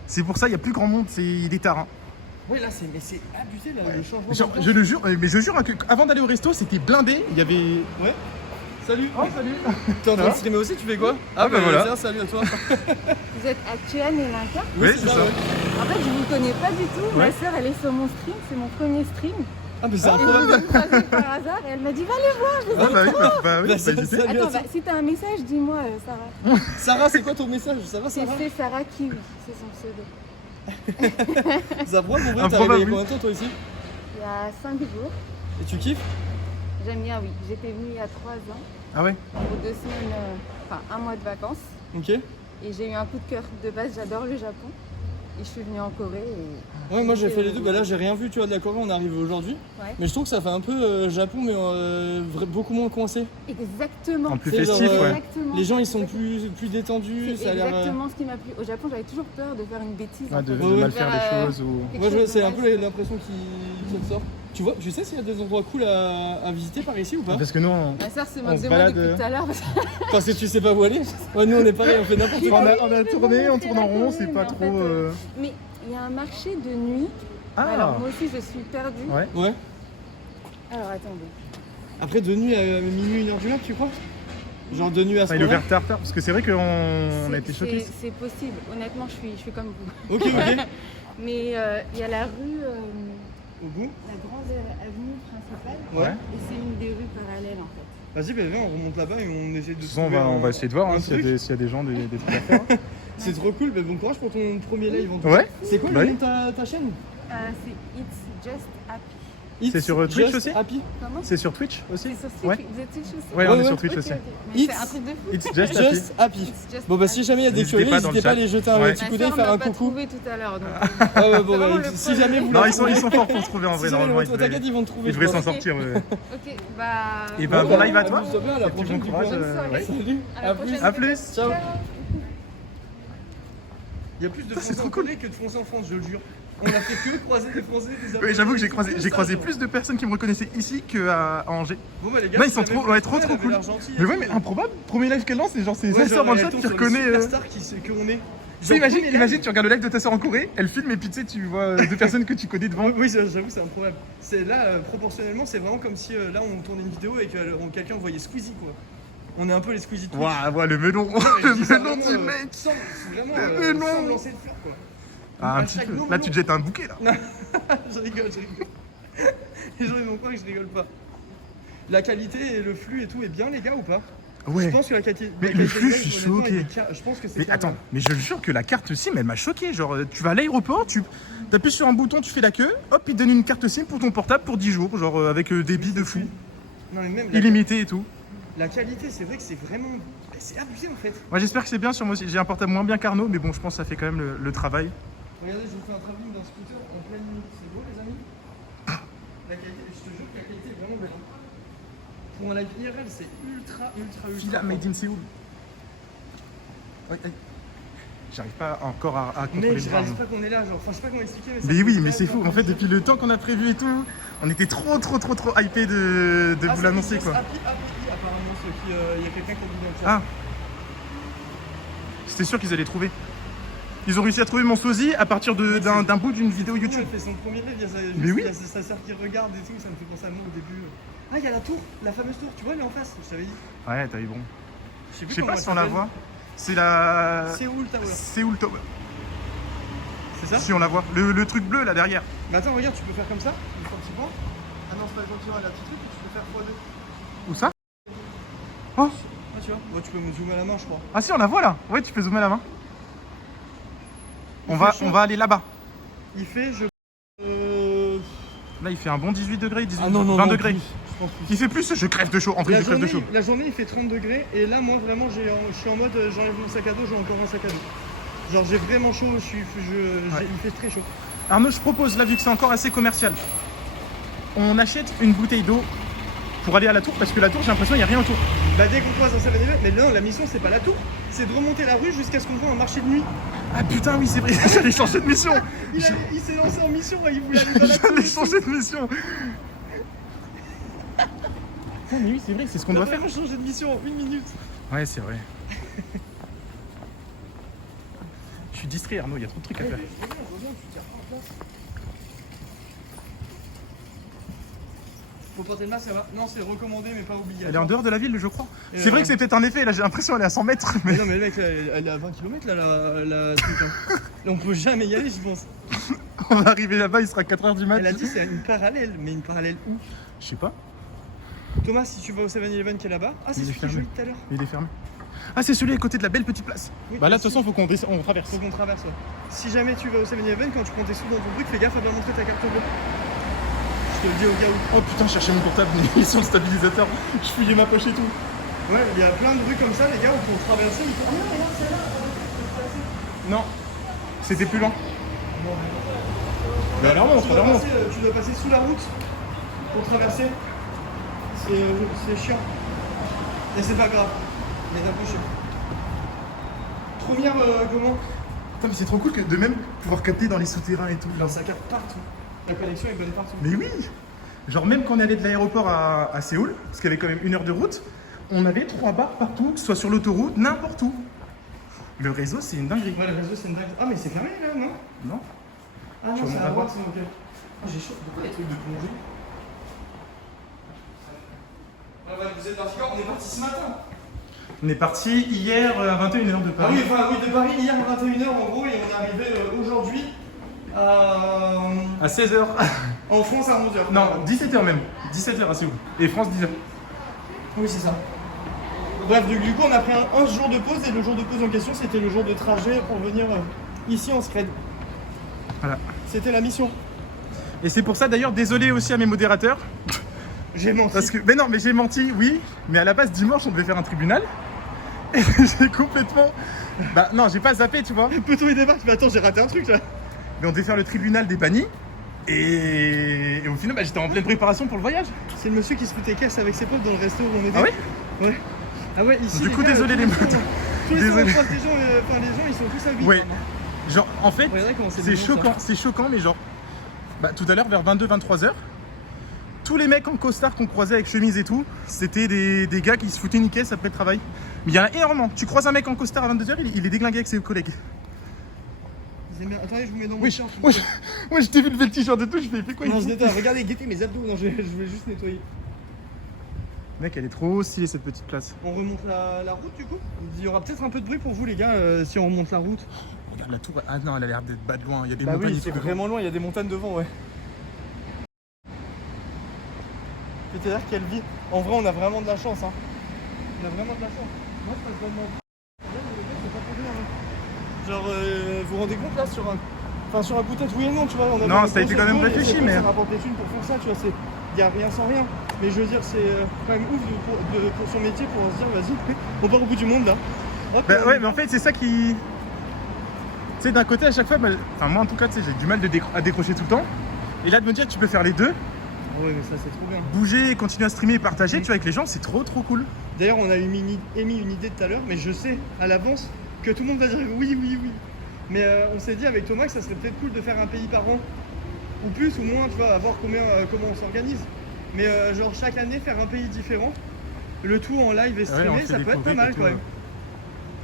C'est pour ça, il n'y a plus grand monde, il est tard. Hein. Ouais, là, c'est abusé là, le changement. Genre, d'ambiance. je le jure, mais je jure hein, qu'avant d'aller au resto, c'était blindé. Il y avait. Ouais. Salut. Oh, salut. T'es en train Ça de va streamer aussi, tu fais quoi? Ah, bah voilà. Tiens, salut à toi. Vous êtes Actuan et Linka. Oui, c'est ça. ouais. En fait, je vous connais pas du tout. Ouais. Ma soeur, elle est sur mon stream. C'est mon premier stream. Ah, mais c'est Et je incroyable. l'ai croisée par hasard et elle m'a dit va les voir. Je les ai- Ah, bah oui, Bah, bah hésiter. salut à Attends, toi. si t'as un message, dis-moi, Sarah. Sarah, c'est quoi ton message? Ça va, C'est Sarah? Sarah Kiwi. C'est son pseudo. Zabrois, mon vrai, t'es Improbable, arrivé il y a oui. combien de temps toi ici? Il y a 5 jours. Et tu kiffes? J'aime bien, oui. J'étais venue il y a 3 ans Ah ouais. pour 2 semaines, enfin un mois de vacances. Ok. Et j'ai eu un coup de cœur. De base, j'adore le Japon. Et je suis venue en Corée. Et... Ouais, moi j'ai fait les deux. Bah là, j'ai rien vu, tu vois, de la Corée, on est arrivé aujourd'hui. Ouais. Mais je trouve que ça fait un peu Japon, mais beaucoup moins coincé. Exactement. En plus C'est festif, genre, ouais. Exactement. Les gens ils sont plus détendus, C'est ça a l'air. exactement ce qui m'a plu. Au Japon, j'avais toujours peur de faire une bêtise. Ouais, en de fait. Ouais, mal De faire les choses ou. quelque Moi chose c'est de un peu mal. l'impression qui ressort. Tu vois, tu sais s'il y a des endroits cool à visiter par ici ou pas? Parce que nous, on, Ma soeur se on moque se de moi balade, depuis tout à l'heure. parce que- Parce que tu sais pas où aller. Ouais, nous on est pareil, on fait n'importe quoi. on a tourné, on tourne en rond, c'est pas Mais en trop. fait, Mais il y a un marché de nuit. Ah. Alors moi aussi, je suis perdue. Ouais. Ouais. Alors attendez. Après de nuit à minuit, 1h du mat, tu crois? Genre de nuit à ce Enfin, il est moment-là? ouvert tard, parce que c'est vrai qu'on a été choqués. C'est possible. Honnêtement, je suis comme vous. Ok. Mais il y a la rue, Au bout? la grande avenue principale. Ouais. Et c'est une des rues parallèles en fait. Vas-y, bah viens, on remonte là-bas et on essaie de. De toute façon, trouver on va un- essayer de voir un hein, s'il y, truc. a des gens, des trucs à faire. hein. C'est trop cool, bah bon courage pour ton premier live en tout cas. Ouais. C'est quoi Bah le oui. nom de ta chaîne? C'est It's Just Happy. C'est It's sur Twitch Just aussi Happy. Comment? C'est sur Twitch aussi? C'est sur Twitch. Ouais. Vous êtes Twitch aussi? Ouais, on Ouais, est sur ouais. Twitch Ok, aussi. ok. Mais It's c'est un truc de fou. It's just happy. Just Happy. It's just Bon bah si happy. jamais il y a des N'hésitez curieux, pas dans n'hésitez le pas à chat. les jeter un Ouais. petit Ma coup d'œil, soeur faire m'a un pas coucou. trouvé tout à l'heure. Donc... Ah ouais, bon C'est bah, vraiment le si premier. jamais vous Non, la ils sont forts pour se trouver en vrai, si jamais normalement. ils vont t'inquiète, ils vont te trouver. Ils devraient je s'en crois. sortir. Ouais. Ok, bah. Et bah, Bon, bon live à toi. amuse-toi bien, à la Et puis prochaine, bon du courage. coup. Bonne soirée. Ouais. Salut, À la à plus. prochaine. À plus. Ciao. Il y a plus de Ça, c'est Français trop en Corée que de Français en France, je le jure. On a fait que croiser des Français, des Oui, j'avoue que j'ai croisé ça, plus de personnes qui me reconnaissaient ici qu'à Angers. Bon bah les gars, Non, ils si sont jamais trop- vous ouais, trouvez, trop elle avait cool. l'air gentille et Mais ouais, tout. mais improbable. Premier live qu'elle lance, c'est genre c'est Ouais, sa sœur dans le elle chat tombe qui sur les reconnaît. superstars qu'on est. Tu sais, imagine, tu regardes le live de ta sœur en Corée, elle filme et puis tu sais, tu vois deux personnes que tu connais devant. Oui, j'avoue, c'est improbable. C'est là, proportionnellement, c'est vraiment comme si là on tournait une vidéo et que quelqu'un voyait Squeezie quoi. On est un peu les Squeezie Twitch. Waouh, le melon, Non, mais je le dis ça melon vraiment, du mec. sans, vraiment, Le melon. sans me lancer de fleurs quoi. Ah, un Hashtag petit peu. non, Là, non. tu te jettes un bouquet là. Je rigole. Les gens ils vont croire que je rigole pas. La qualité et le flux et tout est bien les gars ou pas? Ouais. Je pense que la qualité. Mais la le qualité flux, de je suis honnêtement, choqué. je pense que c'est. Mais pas attends, mal. mais je le jure que la carte SIM, elle m'a choqué. Genre, tu vas à l'aéroport, tu appuies sur un bouton, tu fais la queue, hop, il te donne une carte SIM pour ton portable pour 10 jours, genre avec débit de fou, Non mais même illimité et tout. la qualité, c'est vrai que c'est vraiment. C'est abusé en fait. Moi, j'espère que c'est bien sur moi aussi. J'ai un portable moins bien qu'Arnaud, mais bon, je pense que ça fait quand même le travail. Regardez, je vous fais un travelling d'un scooter en pleine nuit. C'est beau les amis? La qualité, je te jure que la qualité est vraiment belle. Pour un live IRL, c'est ultra. Fila made in Séoul. Ouais, ouais. J'arrive pas encore à contrôler Mais le je bras. réalise pas qu'on est là, genre, enfin je sais pas comment expliquer, mais Mais oui, mais c'est fou. En fait, depuis le temps qu'on a prévu et tout, on était trop hypé de vous l'annoncer quoi. Apparemment, ceux qui. Il y a quelqu'un qui a dit dans le chat. Ah, c'était sûr qu'ils allaient trouver. Ils ont réussi à trouver mon sosie à partir d'un bout d'une vidéo YouTube. YouTube. Elle fait son premier live, il y a Mais oui. sa sœur qui regarde et tout, ça me fait penser à moi au début. Ah, il y a la tour, la fameuse tour, tu vois, elle est en face, je t'avais dit. Ouais, t'as eu bon. Je sais Je sais comment pas elle si on la s'appelle. voit. C'est la. Séoul Tower. Séoul Tower. C'est ça? Si on la voit. Le truc bleu là derrière. Mais attends, regarde, tu peux faire comme ça, une fois que tu prends. Ah non, c'est pas le continent, elle a un petit truc, et tu peux faire x2. Où ça? Oh. Ah, tu vois, ouais, tu peux me zoomer à la main, je crois. Ah si, on la voit là. Ouais, tu peux zoomer la main. On va aller là-bas. Il fait, Là, il fait un bon 18 degrés, 18, Ah non, 20 non, degrés. plus, je pense plus. Il fait plus, je crève de chaud. En vrai, je crève de chaud. La journée, il fait 30 degrés. Et là, moi, vraiment, je suis en mode, j'enlève mon sac à dos, j'ai encore un sac à dos. Genre, j'ai vraiment chaud, il fait très chaud. Arnaud, je propose, là, vu que c'est encore assez commercial, on achète une bouteille d'eau pour aller à la tour, parce que la tour, j'ai l'impression qu'il n'y a rien autour. Bah, dès qu'on croise un 7-Eleven, mais non, la mission, c'est pas la tour, c'est de remonter la rue jusqu'à ce qu'on voit un marché de nuit. Ah putain, oui, c'est vrai, j'allais changer de mission. Il s'est lancé en mission, il voulait aller dans la tour. J'allais changer de mission. Putain, mais oui, c'est vrai, c'est ce qu'on doit faire. On changer de mission en 1 minute. Ouais, c'est vrai. Je suis distrait, Arnaud, il y a trop de trucs à faire. Faut porter le masque, ça va. Non, c'est recommandé, mais pas obligatoire. Elle est en dehors de la ville, je crois. C'est vrai que c'est peut-être un effet, là, j'ai l'impression qu'elle est à 100 mètres. Mais... Mais non, mais le mec, elle est à 20 km là, la truc. Hein. Là, on peut jamais y aller, je pense. On va arriver là-bas, il sera 4h du mat. Elle a dit c'est une parallèle, mais une parallèle où? Je sais pas. Thomas, si tu vas au 7-Eleven qui est là-bas. Ah, c'est Il est celui que j'ai fermé. vu tout à l'heure. Il est fermé. Ah, c'est celui à côté de la belle petite place. Oui, Bah là, de merci. toute façon, faut qu'on on traverse. Faut qu'on traverse, ouais. Si jamais tu vas au 7-Eleven, quand tu prends tes sous dans ton truc, fais gaffe à bien montrer ta carte bleue. Je te le dis au cas où. Oh putain, je cherchais mon portable, mais sur le stabilisateur, je fouillais ma poche et tout. Ouais, il y a plein de rues comme ça, les gars, où pour traverser, il faut. Ah non, regarde celle-là. Non, c'était plus loin. Bon, Bah alors, on tu, sera dois passer, tu dois passer sous la route pour traverser. C'est chiant. Et c'est pas grave. Mais t'as plus chiant. Première, comment? Putain, mais c'est trop cool que de même pouvoir capter dans les souterrains et tout. Alors ça capte partout. La connexion est bonne partout. Mais oui. Genre même quand on allait de l'aéroport à Séoul, parce qu'il y avait quand même 1 heure de route, on avait 3 bars partout, que ce soit sur l'autoroute, n'importe où. Le réseau, c'est une dinguerie. Ouais, le réseau c'est une dingue. Ah mais c'est fermé là, non? Non? Ah non, Tu c'est remontes à à droite, droite. c'est ok. Oh, j'ai chaud. Pourquoi les trucs de plongée? Ah ouais, vous êtes parti quand? On est parti ce matin. On est parti hier à 21h de Ah Paris. oui, enfin oui, de Paris hier à 21h en gros, et on est arrivé aujourd'hui À 16h. en France à 11h. Non, 17h même. 17h à Séoul. Et France 10h. Oui, c'est ça. Bref, du coup, on a pris un jour de pause, et le jour de pause en question, c'était le jour de trajet pour venir ici en scred. Voilà. C'était la mission. Et c'est pour ça d'ailleurs, désolé aussi à mes modérateurs. J'ai menti. Parce que, mais non, mais j'ai menti, oui. Mais à la base, dimanche, on devait faire un tribunal. Et j'ai complètement. Bah non, j'ai pas zappé, tu vois. Peut-on y débarque? Mais attends, j'ai raté un truc là. Mais on devait faire le tribunal des bannis. Et au final, bah, j'étais en pleine préparation pour le voyage. C'est le monsieur qui se foutait caisse avec ses potes dans le resto où on était. Ah ouais? Ouais. Ah ouais, ici. Du les coup, gars, désolé les tous meutes. Tous les Désolé. les gens, les gens, ils sont tous à 8. Ouais. Genre, en fait, Regardez comment c'est c'est mignon, choquant, ça. c'est choquant, mais genre, bah, tout à l'heure, vers 22-23h, tous les mecs en costard qu'on croisait avec chemise et tout, c'était des gars qui se foutaient une caisse après le travail. Mais il y en a énormément. Tu croises un mec en costard à 22h, il est déglingué avec ses collègues. Attendez, je vous mets dans mon Oui, t-shirt. moi je t'ai vu lever le t-shirt et tout, je fais quoi Non, je il nettoie. Regardez, guettez mes abdos. Non, je voulais juste nettoyer. Mec, elle est trop stylée cette petite place. On remonte la route du coup. Il y aura peut-être un peu de bruit pour vous les gars si on remonte la route. Regarde la tour. Ah non, elle a l'air d'être bas de loin. Il y a des Bah montagnes. oui, et c'est tout. vraiment loin, il y a des montagnes devant, ouais. C'est-à-dire qu'elle vit. En vrai, on a vraiment de la chance, hein. On a vraiment de la chance. Moi, je passe vraiment. Genre, vous vous rendez compte là sur un. Enfin, sur un coup de tête, oui et non, tu vois. On a Non, des ça a été grosses quand même épaules, et réfléchi, c'est vrai que mais- Ça rapporte des thunes pour faire ça, tu vois. Il y a rien sans rien. Mais je veux dire, c'est quand même ouf pour son métier pour se dire, vas-y, on part au bout du monde là. Hop, Bah ouais, mais en fait, c'est ça qui. Tu sais, d'un côté, à chaque fois, bah, enfin, moi en tout cas, tu sais, j'ai du mal à décrocher tout le temps. Et là, de me dire, tu peux faire les deux, Ah ouais, mais ça, c'est trop bien. bouger, continuer à streamer et partager, tu vois, avec les gens, c'est trop cool. D'ailleurs, on a émis une idée tout à l'heure, mais je sais à l'avance que tout le monde va dire oui, oui, oui. Mais on s'est dit avec Thomas que ça serait peut-être cool de faire un pays par an, ou plus ou moins, tu vois, à voir comment on s'organise. Mais genre chaque année faire un pays différent, le tout en live et Ouais, streamé, on fait ça des peut être pas rubriques mal et tout, quand même. ouais.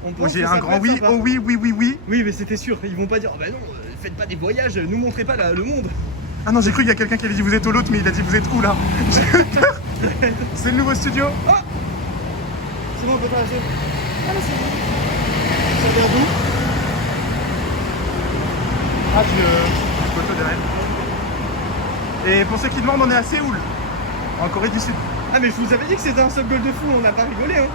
On Moi, pense j'ai que un ça peut grand être oui, sympa. oh oui, oui, oui, oui. Oui, mais c'était sûr, ils vont pas dire, oh bah non, faites pas des voyages, nous montrez pas le monde. Ah non, j'ai cru qu'il y a quelqu'un qui avait dit vous êtes au lot, mais il a dit vous êtes où là? C'est le nouveau studio. C'est bon, on peut pas lâcher. Ah là, c'est bon. Ça vient d'où? Ah, du poteau derrière. Et pour ceux qui demandent, on est à Séoul, en Corée du Sud. Ah mais je vous avais dit que c'était un sub goal de fou, on n'a pas rigolé hein.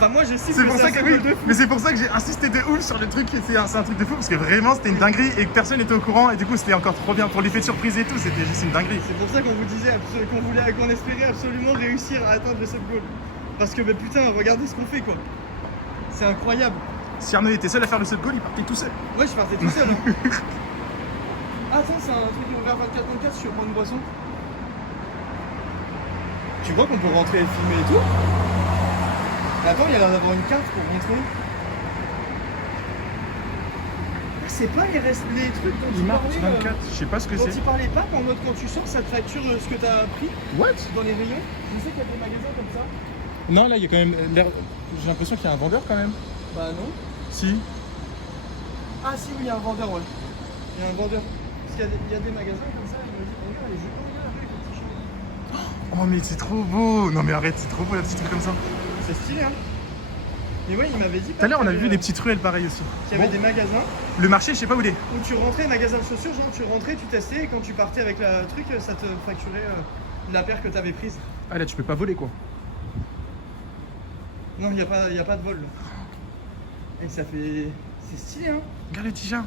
Enfin, moi, j'estime C'est que pour ça un que Sub Goal de fou. mais c'est pour ça que j'ai insisté de ouf sur le truc. C'est un truc de fou parce que vraiment c'était une dinguerie et que personne n'était au courant et du coup c'était encore trop bien pour l'effet de surprise et tout. C'était juste une dinguerie. C'est pour ça qu'on vous disait qu'on espérait absolument réussir à atteindre le Sub Goal. Parce que, bah, putain, regardez ce qu'on fait, quoi. C'est incroyable. Si Arnaud était seul à faire le sub goal, il partait tout seul. Ouais, je partais tout seul. Hein. Ah, attends, c'est un truc ouvert 24/24 sur Bonne Boisson. Tu crois qu'on peut rentrer et filmer et tout? Attends, il y a l'air d'avoir une carte pour montrer. Ah, c'est pas les trucs dont Il tu marque parlais, 24, je sais pas ce que dont c'est. il parlait pas, en mode quand tu sors, ça te facture ce que t'as pris What? dans les rayons. Je sais qu'il y a des magasins comme ça. Non, là il y a quand même l'air. J'ai l'impression qu'il y a un vendeur quand même. Bah non. Si. Ah si, oui, il y a un vendeur, ouais. Il y a un vendeur. Parce qu'il y a des magasins comme ça, il me dit, regarde, les jetons, regarde, avec les t-shirts. Oh mais c'est trop beau. Non mais arrête, c'est trop beau la petite truc comme ça. C'est stylé, hein. Mais ouais, il m'avait dit. Tout à l'heure on a vu des petites ruelles pareilles aussi. Qu'il y avait Bon. des magasins Le marché, je sais pas où il est. où tu rentrais, magasin de chaussures, genre tu rentrais, tu testais, et quand tu partais avec la truc, ça te facturait la paire que t'avais prise. Ah là tu peux pas voler quoi. Non, il n'y a pas de vol là. Et ça fait. C'est stylé, hein. Regarde le Tija.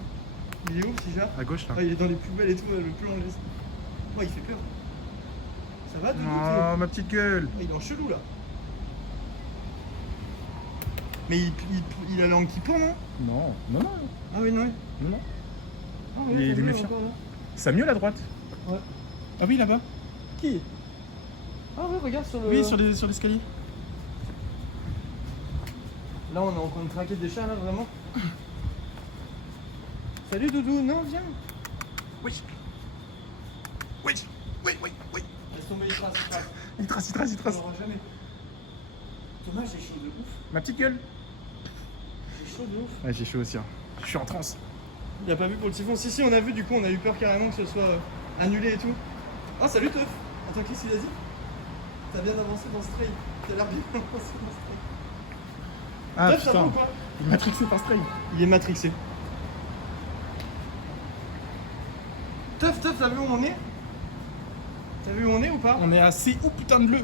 Il est où, Tija? À gauche là. Ah, il est dans les poubelles et tout, le plan gris. Oh, il fait peur. Ça va, Doudou? Oh ma petite gueule. Il est en chelou là. Mais il a la langue qui pend, non? Non, non, non, Ah oui, non. non, non. Ah, Il est t'as vu, méfiant. encore, là. Samuel à droite. Ouais. Ah oui là-bas. Qui? Ah ouais, regarde sur le. Oui, sur l'escalier. Là, on est en train de traquer des chats, là, vraiment. Salut, Doudou. Non, viens. Oui. Oui. Oui, oui, oui. Laisse tomber les traces, les traces. Il trace, il trace, il On trace. l'aura jamais. Thomas, j'ai chaud de ouf. Ma petite gueule. J'ai chaud de ouf. Ouais, j'ai chaud aussi. Hein. Je suis en transe. Il a pas vu pour le typhon. Si, on a vu, du coup, on a eu peur carrément que ce soit annulé et tout. Ah, salut, Teuf. Attends, qu'est-ce qu'il a dit? T'as bien avancé dans ce trail. T'as l'air bien avancé dans ce trail. Ah Teuf, ça va putain. ou pas? Il m'a trixé par Stray. Il est matrixé. Teuf, t'as vu où on est? T'as vu où on est ou pas? On est à C ou putain de bleu.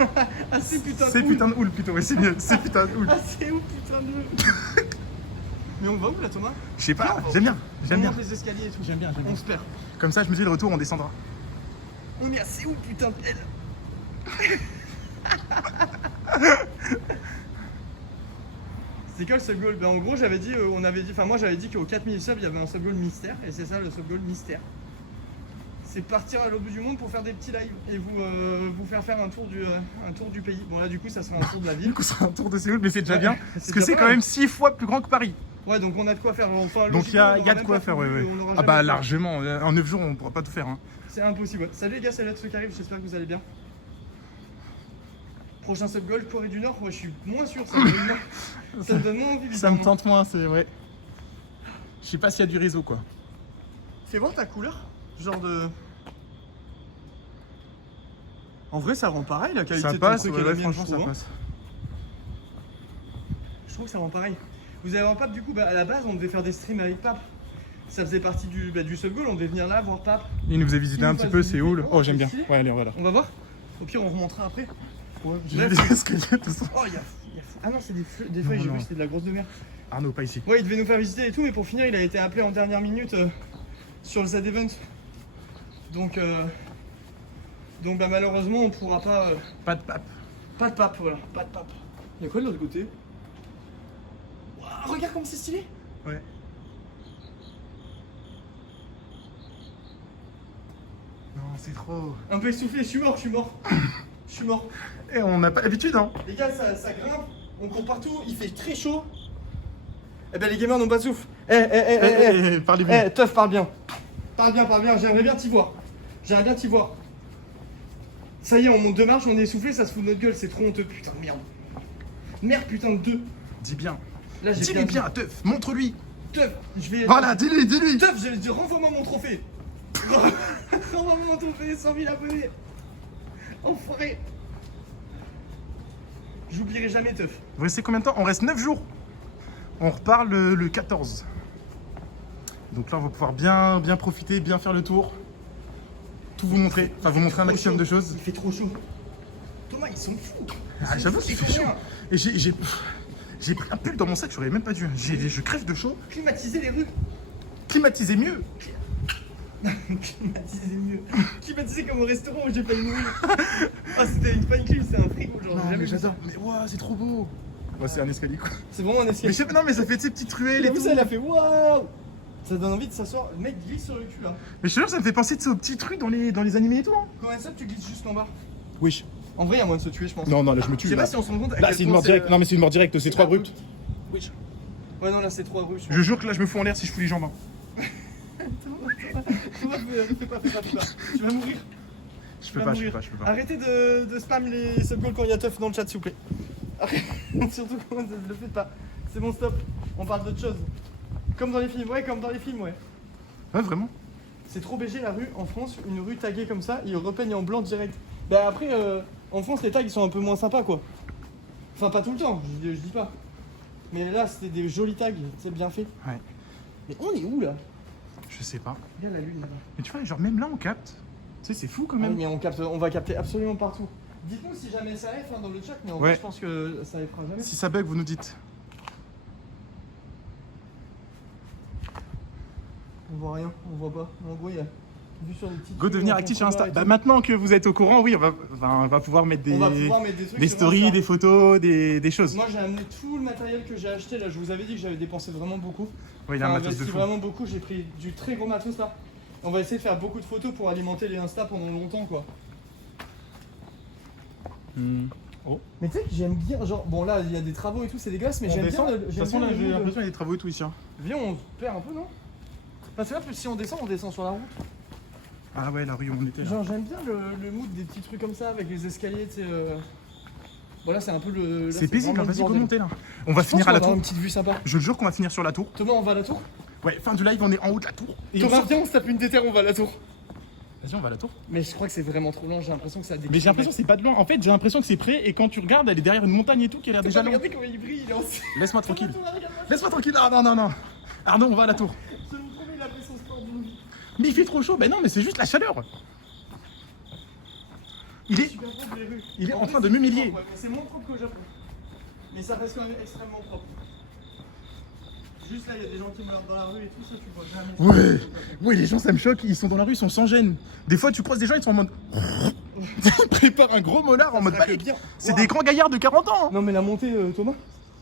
Ah, c'est putain de C'est ouf. putain de houle plutôt, ouais, c'est mieux. C'est putain de houle. Ah, c'est où putain de bleu. Mais on va où là, Thomas? Je sais pas, Ah, j'aime bien. J'aime On bien. monte les escaliers et tout. J'aime bien, j'aime On bien. se perd. Comme ça, je me dis le retour, on descendra. On est assez où putain de belle. C'est quoi le sub goal? Ben en gros j'avais dit, moi j'avais dit qu'au 4000 subs il y avait un sub goal mystère et c'est ça le sub goal mystère. C'est partir à l'autre bout du monde pour faire des petits lives et vous faire un tour du pays. Bon là du coup ça sera un tour de la Du ville. coup, c'est un tour de Séoul, mais c'est déjà Ouais, bien. c'est Parce que déjà c'est pas quand mal. même 6 fois plus grand que Paris. Ouais donc on a de quoi faire. Enfin, Donc il y a logiquement, on de aura quoi même faire, pas ouais, tout ouais. vu, on aura Ah jamais bah fait. largement. En 9 jours, on pourra pas tout faire. Hein. C'est impossible. Ouais. Salut les gars, c'est Let's qui arrive, j'espère que vous allez bien. Prochain sub goal, Corée du Nord, moi je suis moins sûr, ça me donne moins envie. Ça me bizarrement. tente moins, c'est vrai. Je sais pas s'il y a du réseau quoi. Fais voir ta couleur, genre de... En vrai ça rend pareil la qualité Ça de ton passe, truc ouais, et la ouais, mienne, franchement je ça trouve, hein. passe. Je trouve que ça rend pareil. Vous avez un Pape du coup, bah à la base on devait faire des streams avec Pape. Ça faisait partie du sub goal, on devait venir là voir Pape. Il nous faisait visiter Il un nous petit fasse peu visiter. Séoul. Oh, Oh, j'aime bien. c'est stylé. Ouais, allez, voilà. On va voir. Au pire on remontera après. J'ai Bref. vu des escaliers, tout ça. Oh ah non c'est des feuilles, j'ai non. vu c'était de la grosse de mer. Arnaud, pas ici. Ouais il devait nous faire visiter et tout mais pour finir il a été appelé en dernière minute sur le Z-Event. Donc bah malheureusement on pourra pas... Pas de pape. Pas de pape, voilà, pas de pape. Y'a quoi de l'autre côté? Ouah, regarde comme c'est stylé! Ouais. Non, c'est trop. Un peu essoufflé, je suis mort, je suis mort. Je suis mort. Et on n'a pas l'habitude, hein. Les gars, ça grimpe, on court partout, il fait très chaud. Eh ben les gamers n'ont pas de souffle. Parlez bien. Teuf, parle bien. Parle bien, j'aimerais bien t'y voir. J'aimerais bien t'y voir. Ça y est, on monte deux marches, on est essoufflé, ça se fout de notre gueule, c'est trop honteux, putain de merde. Merde, putain de deux. Dis bien. Là, j'ai Dis-lui bien, Teuf. Montre-lui. Teuf, je vais... Voilà, dis-lui. Teuf, renvoie-moi mon trophée. Renvoie-moi mon trophée, 100 000 abonnés. Enfoiré. J'oublierai jamais Teuf. Vous restez combien de temps? On reste 9 jours. On repart le 14. Donc là, on va pouvoir bien profiter, bien faire le tour. Tout vous montrer. Enfin, vous montrer un maximum de choses. Il fait trop chaud. Thomas, ils sont fous. Ah, j'avoue qu'il fait chaud. Et j'ai pris un pull dans mon sac, j'aurais même pas dû. Je crève de chaud. Climatiser les rues. Climatiser mieux. Climatiser mieux. Climatiser comme au restaurant où j'ai failli mourir. Ah, c'était une fine clim, c'est un frigo, genre. Non, J'ai jamais mais vu ça. j'adore. Mais waouh, c'est trop beau. Ouais, c'est un escalier quoi. C'est vraiment un Mais escalier. je sais pas, non, mais ça fait ces petites ruelles et Comme tout. ça, elle a fait waouh. Ça donne envie de s'asseoir. Le mec glisse sur le cul là. Mais je te jure, ça me fait penser aux petites rues dans les animés et tout. Hein. Comment ça, tu glisses juste en bas? Wesh. En vrai, il y a moyen de se tuer, je pense. Non, là, je me Je tue. sais Là, pas si on se rend compte. à là quel c'est une point mort directe. Non, mais c'est une mort directe, c'est trop abrupt. Wesh. Ouais, non, là, c'est trop abrupt. Je jure que là, je me fous en l'air si je fous les jambes. Hein. Fais pas. Tu vas mourir. Je Tu peux vas pas, mourir. je peux pas. Arrêtez de spam les subgoals quand il y a teuf dans le chat, s'il vous plaît. Arrêtez. Surtout quand ne le faites pas. C'est bon, stop. On parle d'autre chose. Comme dans les films, ouais. Ouais, vraiment. C'est trop BG la rue en France, une rue taguée comme ça, ils repeignent en blanc direct. Bah après, en France, les tags ils sont un peu moins sympas quoi. Enfin, pas tout le temps, je dis pas. Mais là, c'était des jolis tags, c'est bien fait. Ouais. Mais on est où là? Je sais pas. Regarde la lune là-bas. Mais tu vois, genre, même là, on capte. Tu sais, c'est fou quand Ah oui, même. mais on va capter absolument partout. Dites-nous si jamais ça F dans le chat, mais en Ouais. vrai, je pense que ça fera jamais. Si ça bug, vous nous dites. On voit rien, on voit pas. En gros, il y a vu sur les petites. Go rues, devenir en actif sur contrebas Insta. et Bah tout. maintenant que vous êtes au courant, oui, on va pouvoir mettre On va pouvoir mettre des trucs des sur stories, Insta. des photos, des choses. Moi j'ai amené tout le matériel que j'ai acheté là, je vous avais dit que j'avais dépensé vraiment beaucoup. Ouais, il a un Enfin, matos de investi fou. vraiment beaucoup, j'ai pris du très gros matos là. On va essayer de faire beaucoup de photos pour alimenter les Insta pendant longtemps quoi. Oh. Mais tu sais que j'aime bien, genre, bon là il y a des travaux et tout, c'est dégueulasse, mais On j'aime descend. bien De toute j'aime façon, bien là, le j'ai mood. l'impression qu'il y a des travaux et tout ici. Hein. Viens, on se perd un peu, non? Parce que là, si on descend sur la route. Ah ouais, la rue où on était là. Genre j'aime bien le mood des petits trucs comme ça avec les escaliers, tu sais. Voilà, c'est un peu le. là, C'est paisible, vraiment hein, le vas-y, go bordel. monter là. On va Je pense finir qu'on à la va avoir tour. une petite vue sympa. Je le jure qu'on va finir sur la tour. Thomas, on va à la tour? Ouais, fin du live, on est en haut de la tour. Et Thomas, on sort- viens, on se tape une déterre, on va à la tour. Vas-y, on va à la tour. Mais je crois que c'est vraiment trop lent, j'ai l'impression que ça décrit. Mais j'ai l'impression que c'est pas de loin. En fait, j'ai l'impression que c'est prêt et quand tu regardes, elle est derrière une montagne et tout qui a l'air déjà loin. Regardez comment il brille, il est en. Laisse-moi tranquille. Regarde-moi. Laisse-moi tranquille. Ah non. Arnaud, on va à la tour. Je me promets, il a fait son sport du monde. Mais il fait trop chaud. Ben non, mais c'est juste la chaleur. Il est. Super propre les rues. Il est en vrai, train de c'est m'humilier. propre, ouais, mais c'est moins propre qu'au Japon. Mais ça reste quand même extrêmement propre. Juste là, il y a des gens qui meurent dans la rue et tout ça, tu vois jamais. Ouais, les gens, ça me choque. Ils sont dans la rue, ils sont sans gêne. Des fois, tu croises des gens, ils sont en mode. Ils préparent un gros molar en mode Ça fait balèque. bien. C'est Waouh. des grands gaillards de 40 ans. Hein. Non, mais la montée, Thomas.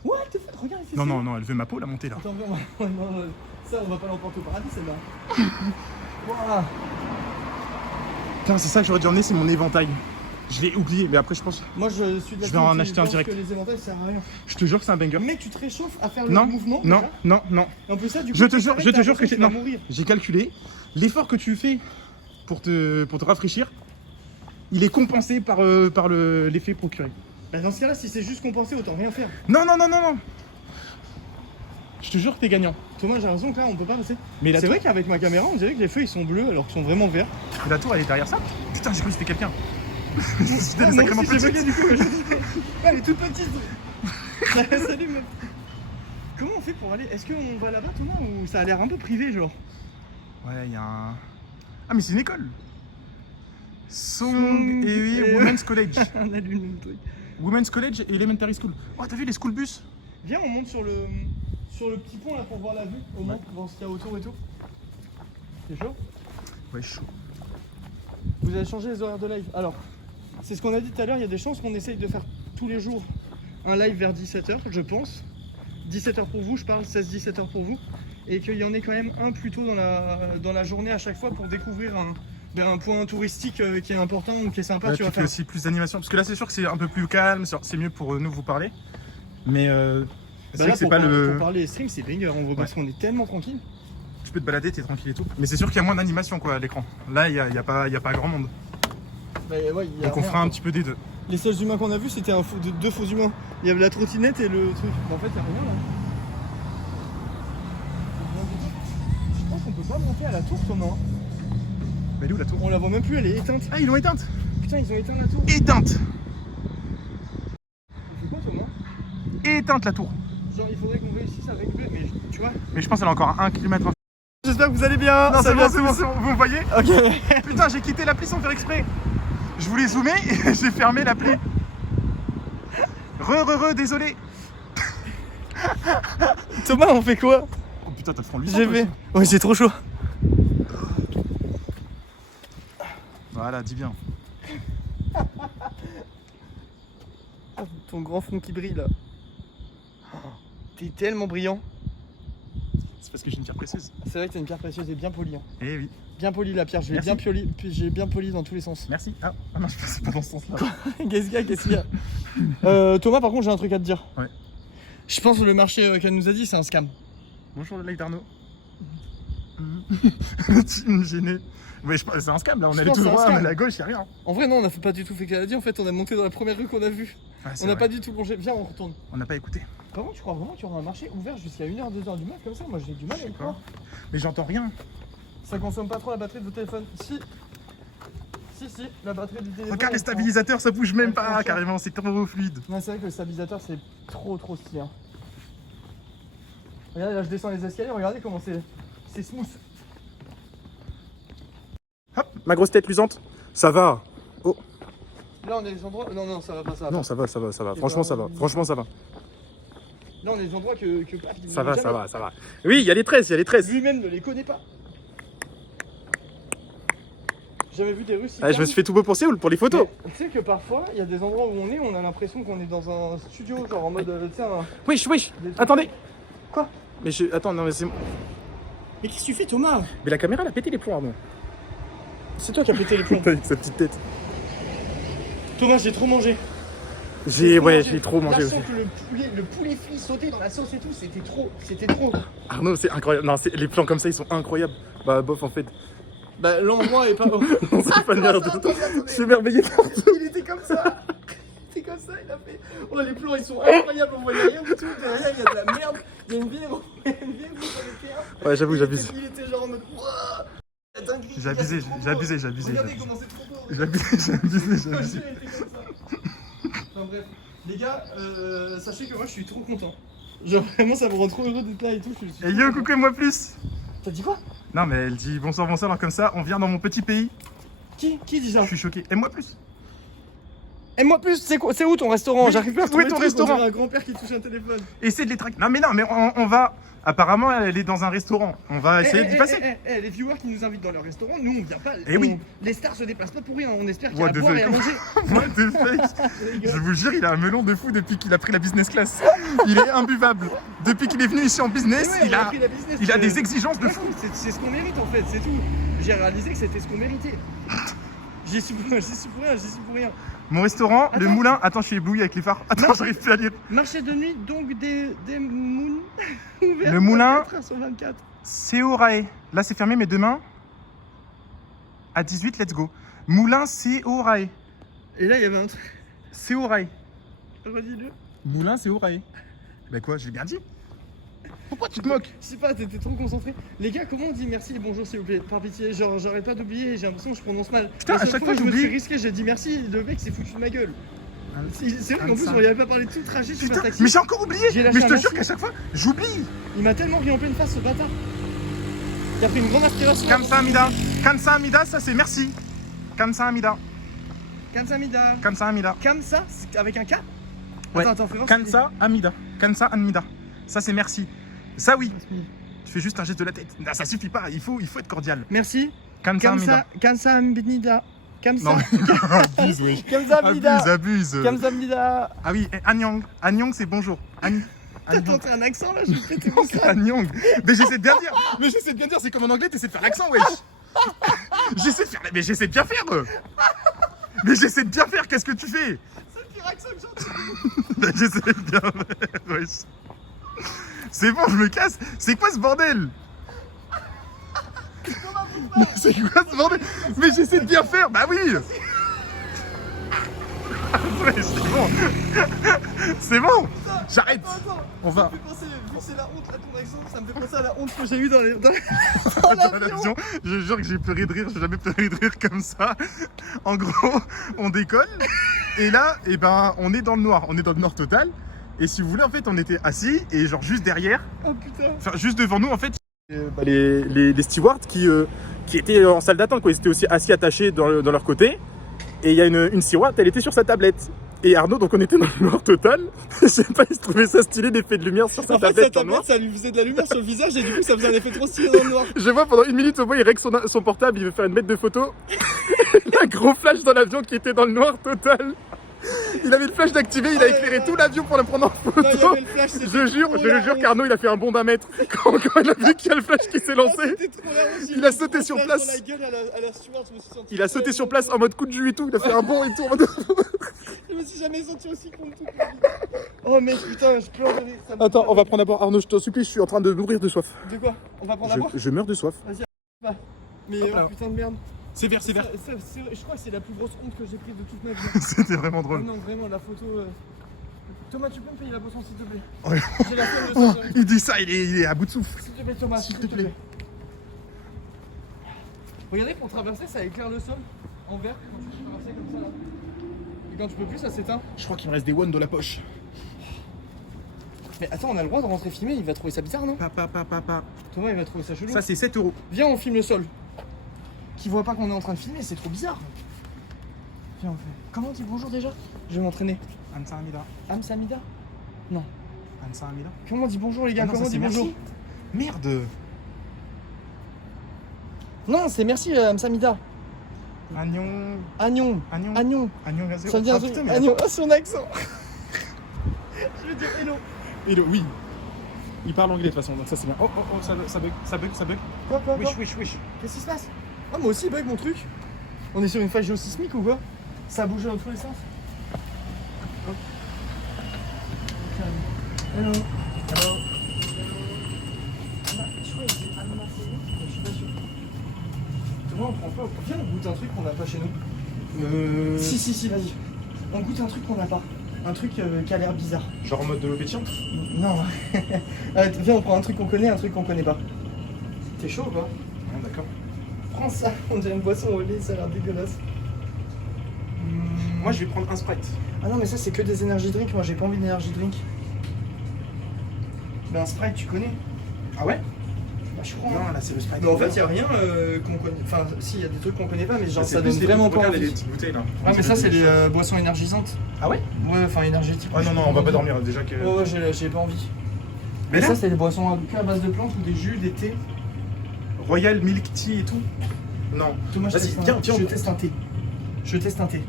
What the fuck, regarde, il fait ça. Non, elle veut ma peau, la montée là. Attends, viens, non, ça, on va pas l'emporter au paradis, celle-là. Waouh. Putain, c'est ça que j'aurais dû emmener, c'est mon éventail. Je l'ai oublié, mais après, je pense. Moi, je suis Je vais en acheter un pense direct. que les éventails, ça sert à rien. Je te jure que c'est un banger. Mec, tu te réchauffes à faire le Non, mouvement non, déjà. non. Et en plus, ça, du coup, Je te tu jure, t'arrêtes, je te t'as jure que l'impression j'ai. vas Non, mourir. j'ai calculé. L'effort que tu fais pour te rafraîchir, il est compensé par l'effet procuré. Bah, dans ce cas-là, si c'est juste compensé, autant rien faire. Non. Je te jure que t'es gagnant. Thomas, j'ai l'impression que là, on peut pas passer. Mais la C'est tour, vrai qu'avec ma caméra, on dirait que les feux ils sont bleus alors qu'ils sont vraiment verts. la tour, elle est derrière ça. Putain, j'ai cru que c'était quelqu'un. C'était Ah, moi sacrément aussi, j'ai petit. bugué, du coup. Elle est toute petite. Salut, meuf. Comment on fait pour aller? Est-ce qu'on va là-bas, Thomas, ou ça a l'air un peu privé, genre? Ouais, il y a un. Ah, mais c'est une école. Song et oui, Women's College. On allume le truc. Women's College et Elementary School. Oh, t'as vu les school bus? Viens, on monte sur le petit pont là pour voir la vue, au moins, voir ce qu'il y a autour et tout. C'est chaud? Ouais, chaud. Vous avez changé les horaires de live. Alors, c'est ce qu'on a dit tout à l'heure, il y a des chances qu'on essaye de faire tous les jours un live vers 17h, je pense. 17h pour vous, je parle 16-17h pour vous. Et qu'il y en ait quand même un plus tôt dans la journée à chaque fois pour découvrir un point touristique qui est important ou qui est sympa. Là, tu tu vas fais faire. aussi plus d'animation. Parce que là, c'est sûr que c'est un peu plus calme, c'est mieux pour nous vous parler. Mais c'est Bah vrai là, que c'est pour pas parler, le. pour parler les streams, c'est banger en gros, parce qu'on est tellement tranquille. Tu peux te balader, t'es tranquille et tout. Mais c'est sûr qu'il y a moins d'animation quoi à l'écran. Là, il y a pas grand monde. Bah, ouais, il y a Donc on rien, fera un quoi. petit peu des deux. Les seuls humains qu'on a vus, c'était deux faux humains. Il y avait la trottinette et le truc. En fait, il n'y a rien là. Je pense qu'on peut pas monter à la tour, Thomas. Mais elle est où la tour? On la voit même plus, elle est éteinte. Ah, ils l'ont éteinte. Putain, ils ont éteint la tour. Éteinte. C'est quoi, Thomas? Éteinte la tour. Genre, il faudrait qu'on réussisse à récupérer, mais tu vois. Mais je pense qu'elle a encore 1 km. J'espère que vous allez bien. Non, c'est Salut bon, à c'est tous. bon, c'est bon. Vous me voyez? Ok. Putain, j'ai quitté l'appli sans faire exprès. Je voulais zoomer et j'ai fermé l'appli. Désolé. Thomas, on fait quoi? Oh putain, t'as le front lui. J'ai fait. Ouais, j'ai trop chaud. Voilà, dis bien. Oh, ton grand front qui brille là. Oh, t'es tellement brillant. C'est parce que j'ai une pierre précieuse. C'est vrai que t'as une pierre précieuse et bien polie. Hein. Eh oui. Bien polie la pierre, j'ai Merci. bien poli dans tous les sens. Merci. Ah non, je pensais pas dans ce sens-là. Qu'est-ce qu'il y a Thomas, par contre, j'ai un truc à te dire. Ouais. Je pense que le marché qu'elle nous a dit, c'est un scam. Bonjour le live d'Arnaud. Tu me gênais. Ouais, c'est un scam là, on Je allait pense tout que c'est un droit, scam. à la gauche, y'a rien. En vrai, non, on n'a pas du tout fait qu'elle a dit. En fait, on a monté dans la première rue qu'on a vue. Ouais, c'est On n'a vrai. pas du tout longé. Viens, on retourne. On n'a pas écouté. Comment tu crois vraiment qu'il y aura un marché ouvert jusqu'à 1h, 2h du mat comme ça? Moi, j'ai du mal à y croire. Mais j'entends rien. Ça consomme pas trop la batterie de votre téléphone. Si, la batterie du téléphone. Regarde les elle prend. stabilisateurs, ça bouge même Elle prend pas cher. carrément, c'est trop fluide. Non, c'est vrai que le stabilisateur, c'est trop stylé. Hein. Regardez, là, je descends les escaliers. Regardez comment c'est smooth. Hop, ma grosse tête luisante. Ça va. Oh. Là, on est des endroits. Non, ça va pas, ça va Non, pas. ça va, ça va, ça va. Et Franchement, ben, ça va. Franchement, ça va. Là, on est des endroits que paf, il Ça ne va, jamais. ça va, ça va. Oui, il y a les 13, il y a les 13. Lui-même ne les connaît pas. J'avais vu des Russes. Ah, je me suis fait tout beau pour Séoul, pour les photos. Mais tu sais que parfois, il y a des endroits où on a l'impression qu'on est dans un studio, genre en mode, tu sais, Wesh, des trucs- attendez. Quoi? Mais je... Attends, non, mais c'est... Mais qu'est-ce que tu fais, Thomas? Mais la caméra, elle a pété les plombs, Arnaud. C'est toi qui as pété les plombs. Avec sa petite tête. Thomas, j'ai trop mangé. J'ai trop Là, mangé je aussi. sens que le poulet frit sauté dans la sauce et tout, c'était trop. Arnaud, c'est incroyable. Non, les plans comme ça, ils sont incroyables. Bah, bof, en fait. Bah, l'endroit est pas. Non, c'est pas merde. Attendez. C'est merveilleux. Il était comme ça. Il était comme ça, il a fait. Oh, les plans ils sont incroyables, on voyait rien du tout. Derrière, il y a de la merde. Il y a une vieille roue sur le terrain. Ouais, j'avoue, j'abuse. Il était genre en mode. Wouah, la dinguerie, J'ai abusé, c'est trop j'ai beau. abusé. Regardez comment c'est trop beau. J'ai abusé. Le jeu était comme ça. Enfin bref, les gars, sachez que moi je suis trop content. Genre vraiment ça me rend trop heureux d'être là et tout. Je suis Et trop yo, content. coucou, moi plus. T'as dit quoi? Non, mais elle dit bonsoir, alors comme ça, on vient dans mon petit pays. Qui dit ça? Je suis choqué. Et moi plus. Et moi plus, c'est quoi? C'est où ton restaurant? Oui, J'arrive pas à où trouver est ton le truc, restaurant? on dirait un grand-père qui touche un téléphone. Essaye de les traquer. Non, mais on va. Apparemment, elle est dans un restaurant. On va essayer d'y passer. Les viewers qui nous invitent dans leur restaurant, nous on vient pas. Eh oui. Les stars se déplacent pas pour rien, on espère qu'il y a What à the boire et à fuck? manger. What the fuck? Les gars. Je vous jure, il a un melon de fou depuis qu'il a pris la business class. Il est imbuvable. Depuis qu'il est venu ici en business, Ouais, on a pris la business, il a des exigences de fou. C'est ce qu'on mérite en fait, c'est tout. J'ai réalisé que c'était ce qu'on méritait. J'y suis pour rien. Mon restaurant, le Attends. moulin. Attends, je suis ébloui avec les phares. Attends, j'arrive plus à lire. Marché de nuit, donc des moons ouverts Le moulin. 24 heures sur 24. Seorae. Là, c'est fermé, mais demain, à 18, let's go. Moulin Seorae. Et là, il y avait un truc. Seorae. Redis-le. Moulin Seorae. Bah quoi, je l'ai bien dit. Pourquoi tu te moques? Je sais pas, t'étais trop concentré. Les gars, comment on dit merci et bonjour s'il vous plaît? Par pitié, genre j'arrête pas d'oublier, j'ai l'impression que je prononce mal. Putain, La à seule chaque fois, où je me j'oublie. suis risqué, j'ai dit merci, le mec s'est foutu de ma gueule. C'est vrai qu'en plus, 25. on y avait pas parlé tout le trajet sur Putain, le taxi. mais j'ai encore oublié. J'ai Mais lâché je un te jure merci. qu'à chaque fois, j'oublie. Il m'a tellement ri en pleine face ce bâtard. Il a pris une grande aspiration. Kamsahamnida. Kamsahamnida, ça c'est merci. Kamsahamnida. Kamsamida. Kamsahamida. Kamsa, c'est avec un K? Ouais. Attends, fais voir. Kamsahamida. Kamsahamida. Ça c'est merci. Ça oui. si- Tu fais juste un geste de la tête. Non, ça suffit pas. Il faut être cordial. Merci. Kamsahamida. Kamsamida. Non, abuse, oui. Kamsamida. Abuse. Kamsamida. Ah oui, et Anyong. Anyong, c'est bonjour. T'as tenté un accent là, je vais péter mon crâne. Anyong. Mais j'essaie de bien dire. Mais j'essaie de bien dire. C'est comme en anglais, t'essaies de faire l'accent, wesh. J'essaie de faire. Mais j'essaie de bien faire. Mais j'essaie de bien faire. Qu'est-ce que tu fais? C'est le pire accent que j'entends. Mais j'essaie de bien faire, wesh. C'est bon, je me casse. C'est quoi ce bordel? Mais c'est quoi ce bordel? Mais j'essaie de bien faire. Bah oui. Ouais, c'est bon. C'est bon. J'arrête. Attends, On va. ça me fait penser, vu que c'est la honte là ton accent, ça me fait penser à la honte que j'ai eue dans Dans l'avion. Je jure que j'ai pleuré de rire, j'ai jamais pleuré de rire comme ça. En gros, on décolle et là, eh ben, on est dans le noir, on est dans le noir total. Et si vous voulez, en fait, on était assis et genre juste derrière, Oh putain. enfin juste devant nous, en fait, les stewards qui étaient en salle d'attente, quoi. Ils étaient aussi assis attachés dans leur côté. Et il y a une steward, elle était sur sa tablette. Et Arnaud, donc on était dans le noir total. Je sais pas, il se trouvait ça stylé, d'effet de lumière sur sa En fait, tablette sa en noir. tablette, ça lui faisait de la lumière sur le visage et du coup, ça faisait un effet trop stylé dans le noir. Je vois pendant 1 minute au moins, il règle son portable, il veut faire une mètre de photo. Un gros flash dans l'avion qui était dans le noir total. Il avait le flash d'activer, il a éclairé tout l'avion pour le prendre en photo. Non, il y avait le flash, c'était Je le jure trop la honte. qu'Arnaud, il a fait un bond d'1 mètre. Quand il a vu qu'il y a le flash qui s'est lancé, C'était trop la honte, j'ai il a eu sauté un sur flash place. dans la gueule à la steward, je me suis senti il a sauté sur place en mode coup de jus et tout. Il a fait un bond et tout. En mode... Je me suis jamais senti aussi con de toute ma vie. Oh mec, putain, je pleure de rire, ça me- Attends, on va prendre à boire. Arnaud, je t'en supplie, je suis en train de mourir de soif. De quoi? On va prendre à boire? Je meurs de soif. Mais Hop là. oh, putain de merde. C'est vert, Je crois que c'est la plus grosse honte que j'ai prise de toute ma vie. C'était vraiment Oh drôle. non, vraiment, la photo. Thomas, tu peux me payer la boisson s'il te plaît? Ouais. J'ai la flemme de Oh, ça. il dit ça, il est à bout de souffle. S'il te plaît, Thomas, s'il te plaît. Regardez, pour traverser, ça éclaire le sol en vert quand tu peux traverser comme ça là. Et quand tu peux plus, ça s'éteint. Je crois qu'il me reste des one dans la poche. Mais attends, on a le droit de rentrer filmer, il va trouver ça bizarre, non? Papa. Thomas, il va trouver ça chelou. Ça, c'est 7 €. Viens, on filme le sol. Qui voit pas qu'on est en train de filmer, c'est trop bizarre. Viens, on fait. Comment on dit bonjour déjà? Je vais m'entraîner. Ansamida. Amsamida? Non. Ansamida. Comment on dit bonjour les gars? Comment on dit bonjour? Merde. Non, c'est merci Amsamida. Agnon. Agnon. Agnon. Agnon. Agnon gazé. Ça me dit un Ah, truc. putain, mais Agnon. Oh, son accent. Je veux dire hello. Et le, oui. Il parle anglais de toute façon, donc ça c'est bien. Oh, ça bug. Quoi? Wish. Qu'est-ce qui se passe? Ah, moi aussi, bug mon truc. On est sur une phase géosismique ou quoi? Ça a bougé dans tous les sens. Hop. Hello. Je crois que c'est Anna Massé, mais je suis pas sûr. Comment on prend pas? Viens, on goûte un truc qu'on n'a pas chez nous. Si, vas-y. On goûte un truc qu'on n'a pas. Un truc qui a l'air bizarre. Genre en mode de l'eau pétillante. Non. Arrête, viens, on prend un truc qu'on connaît, un truc qu'on connaît pas. T'es chaud ou pas? Ah, d'accord. Prends ça, on dirait une boisson au lait, ça a l'air dégueulasse. Moi je vais prendre un Sprite. Ah non, mais ça c'est que des energy drinks, moi j'ai pas envie d'énergie drink. Mais un Sprite, tu connais? Ah ouais? Bah, je crois. Non, là c'est le Sprite. Mais en fait, y a rien qu'on connaît. Enfin, si, y a des trucs qu'on connaît pas, mais genre c'est ça donne vraiment pas Regarde les envie. petites bouteilles là. Ah, mais ça c'est des boissons énergisantes. Ah ouais? Ouais, enfin énergétiques. Ah non, on va pas dormir déjà que. Ouais, j'ai pas envie. Mais Mais là, ça c'est des boissons à base de plantes ou des jus, des thés. Royal Milk Tea et tout. Non. Thomas, Vas-y, viens, je teste un thé. Je teste un thé.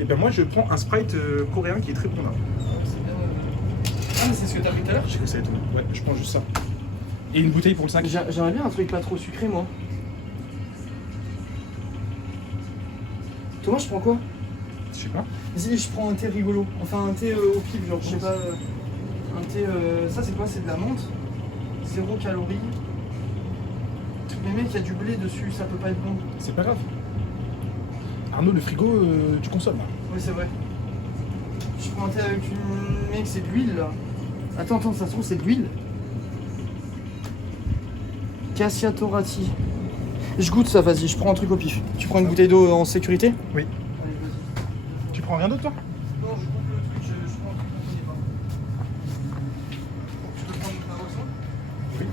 Et ben moi je prends un Sprite coréen qui est très bon là. Ah, mais c'est ce que t'as pris tout à l'heure? Je sais que ça va être bon. Ouais, je prends juste ça. Et une bouteille pour le 5. J'aimerais bien un truc pas trop sucré, moi. Thomas, je prends quoi? Je sais pas. Vas-y, je prends un thé rigolo. Enfin, un thé au pif, genre, je sais pas. Un thé. Ça, c'est quoi? C'est de la menthe. 0 calories. Mais mec, il y a du blé dessus, ça peut pas être bon. C'est pas grave. Arnaud, le frigo, tu consommes là. Oui, c'est vrai. Je prends un thé avec une. Mec, c'est de l'huile là. Attends, ça se trouve, c'est de l'huile. Cassia Torati. Je goûte ça, vas-y, je prends un truc au pif. Tu prends une bouteille d'eau en sécurité? Oui. Allez, vas-y. Tu prends rien d'autre toi? Non, je goûte le truc, je prends un truc qu'on connaît pas. Tu veux prendre un boisson? Oui.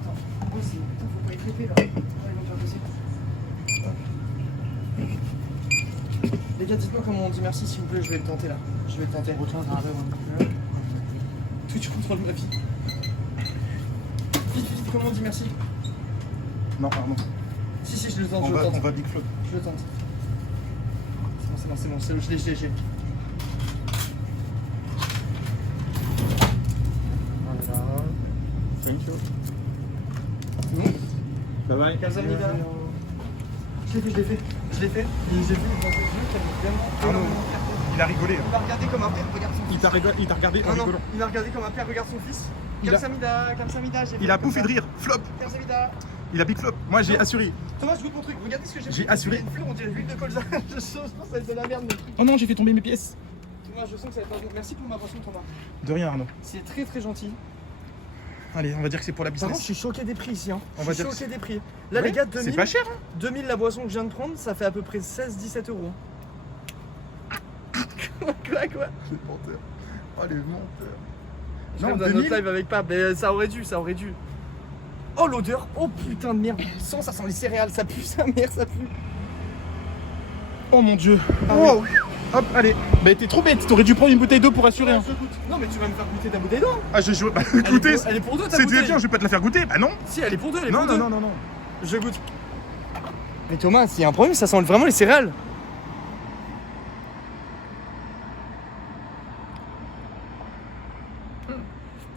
Attends. Oh, c'est. Putain, faut pas être épais là. Ah, ils vont te faire passer. Les gars, dites-moi comment on dit merci s'il vous plaît, je vais le tenter là. Je vais le tenter. Retourne à l'arrêt, Twitch contrôle ma vie. Vite, comment on dit merci? Non, Arnaud. Si, je le tente, On je le tente. va Big Flop. Je le tente. C'est bon, je l'ai. Voilà. Thank you. C'est bon? Bye bye. Kamsahamnida. Je l'ai fait. Et j'ai vu dans cette vidéo qu'il y avait Arnaud, vraiment. il a rigolé. Il m'a regardé comme un père regarde son fils. Il t'a regardé en Non, rigolant. il m'a regardé comme un père regarde son fils. Il a- Kamsahamnida, j'ai Il a bouffé de rire. Flop. Kamsahamnida. Il a Big Flop. Moi j'ai assuré. Thomas, je goûte mon truc. Regardez ce que j'ai J'ai pris. assuré. Il y a une fleur, on dirait l'huile de colza. Je pense que ça va être de la merde, mon truc. Oh non, j'ai fait tomber mes pièces. Thomas, je sens que ça va être pas bon. Merci pour ma boisson, Thomas. De rien, Arnaud. C'est très très gentil. Allez, on va dire que c'est pour la Par contre, je business. suis choqué des prix ici. Hein. On va Je suis dire choqué des prix. Là, Ouais, les gars, c'est 2000, pas cher, hein. 2000 la boisson que je viens de prendre, ça fait à peu près 16-17 euros. Quoi? Les menteurs. Oh les menteurs. Je Non, regarde un 2000. autre live avec pas, mais ça aurait dû. Oh l'odeur, oh putain de merde, ça sent les céréales, ça pue sa mère, ça pue. Oh mon dieu. Ah Wow. oui. Hop, allez. Bah t'es trop bête, t'aurais dû prendre une bouteille d'eau pour assurer. Hein. Je goûte. Non, mais tu vas me faire goûter ta bouteille d'eau. Ah, bah écoutez, Elle est pour deux ta c'est bouteille. du Evian, je vais pas te la faire goûter. Bah non. Si, elle est pour deux, elle est Non, pour non, deux. non, non, non. Je goûte. Mais Thomas, s'il y a un problème, ça sent vraiment les céréales.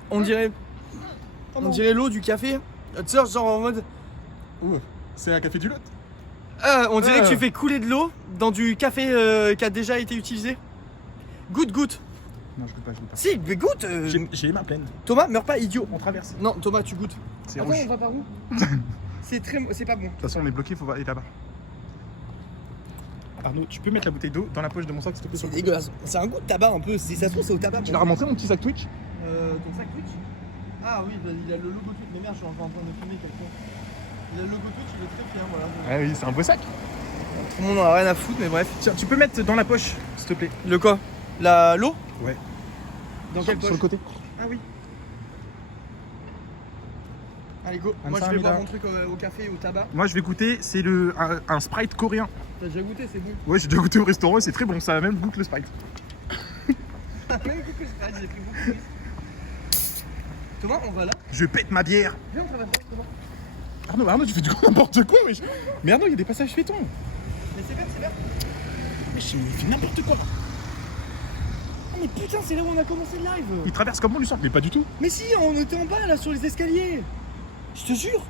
On dirait l'eau du café. Tu sais, genre en mode. Ouh, c'est un café du lot. On dirait que tu fais couler de l'eau dans du café qui a déjà été utilisé. Goûte. Non, je goûte pas, je goûte pas. Si, mais goûte. J'ai les mains pleines. Thomas, meurs pas, idiot. On traverse. Non, Thomas, tu goûtes. C'est Attends, rouge. on va par où? C'est pas bon. De toute façon, on est bloqué, faut aller là-bas. Arnaud, tu peux mettre la bouteille d'eau dans la poche de mon sac, s'il te plaît? C'est dégueulasse. C'est un goût de tabac un peu. Si ça se trouve, c'est au tabac. Tu l'as remonté mon petit sac Twitch? Ton sac Twitch? Ah oui, bah, il a le logo Twitch. Mais merde, je suis encore en train de filmer quelqu'un. Il a le logo Twitch, il est très fier, voilà. Ah oui, c'est un beau sac. Tout le monde en a rien à foutre, mais bref. Tiens, tu peux mettre dans la poche, s'il te plaît. Le quoi? L'eau? Ouais. Dans quelle poche? Sur le côté. Ah oui. Allez, go. Comme Moi, ça, je vais boire Amila. mon truc au café et au tabac. Moi, je vais goûter, c'est un Sprite coréen. T'as déjà goûté, c'est bon. Ouais, j'ai déjà goûté au restaurant et c'est très bon, ça a même goût que le Sprite. Même goût que Sprite, j'ai pris beaucoup plus. Thomas, on va là. Je pète ma bière. Viens, on traverse, Thomas. Arnaud, tu fais du coup n'importe quoi, wesh. Mais Arnaud, il y a des passages piétons. Mais c'est vert. Mais il fait n'importe quoi. Ah, mais putain, c'est là où on a commencé le live. Il traverse comme on lui sort, mais pas du tout. Mais si, on était en bas là sur les escaliers. Je te jure.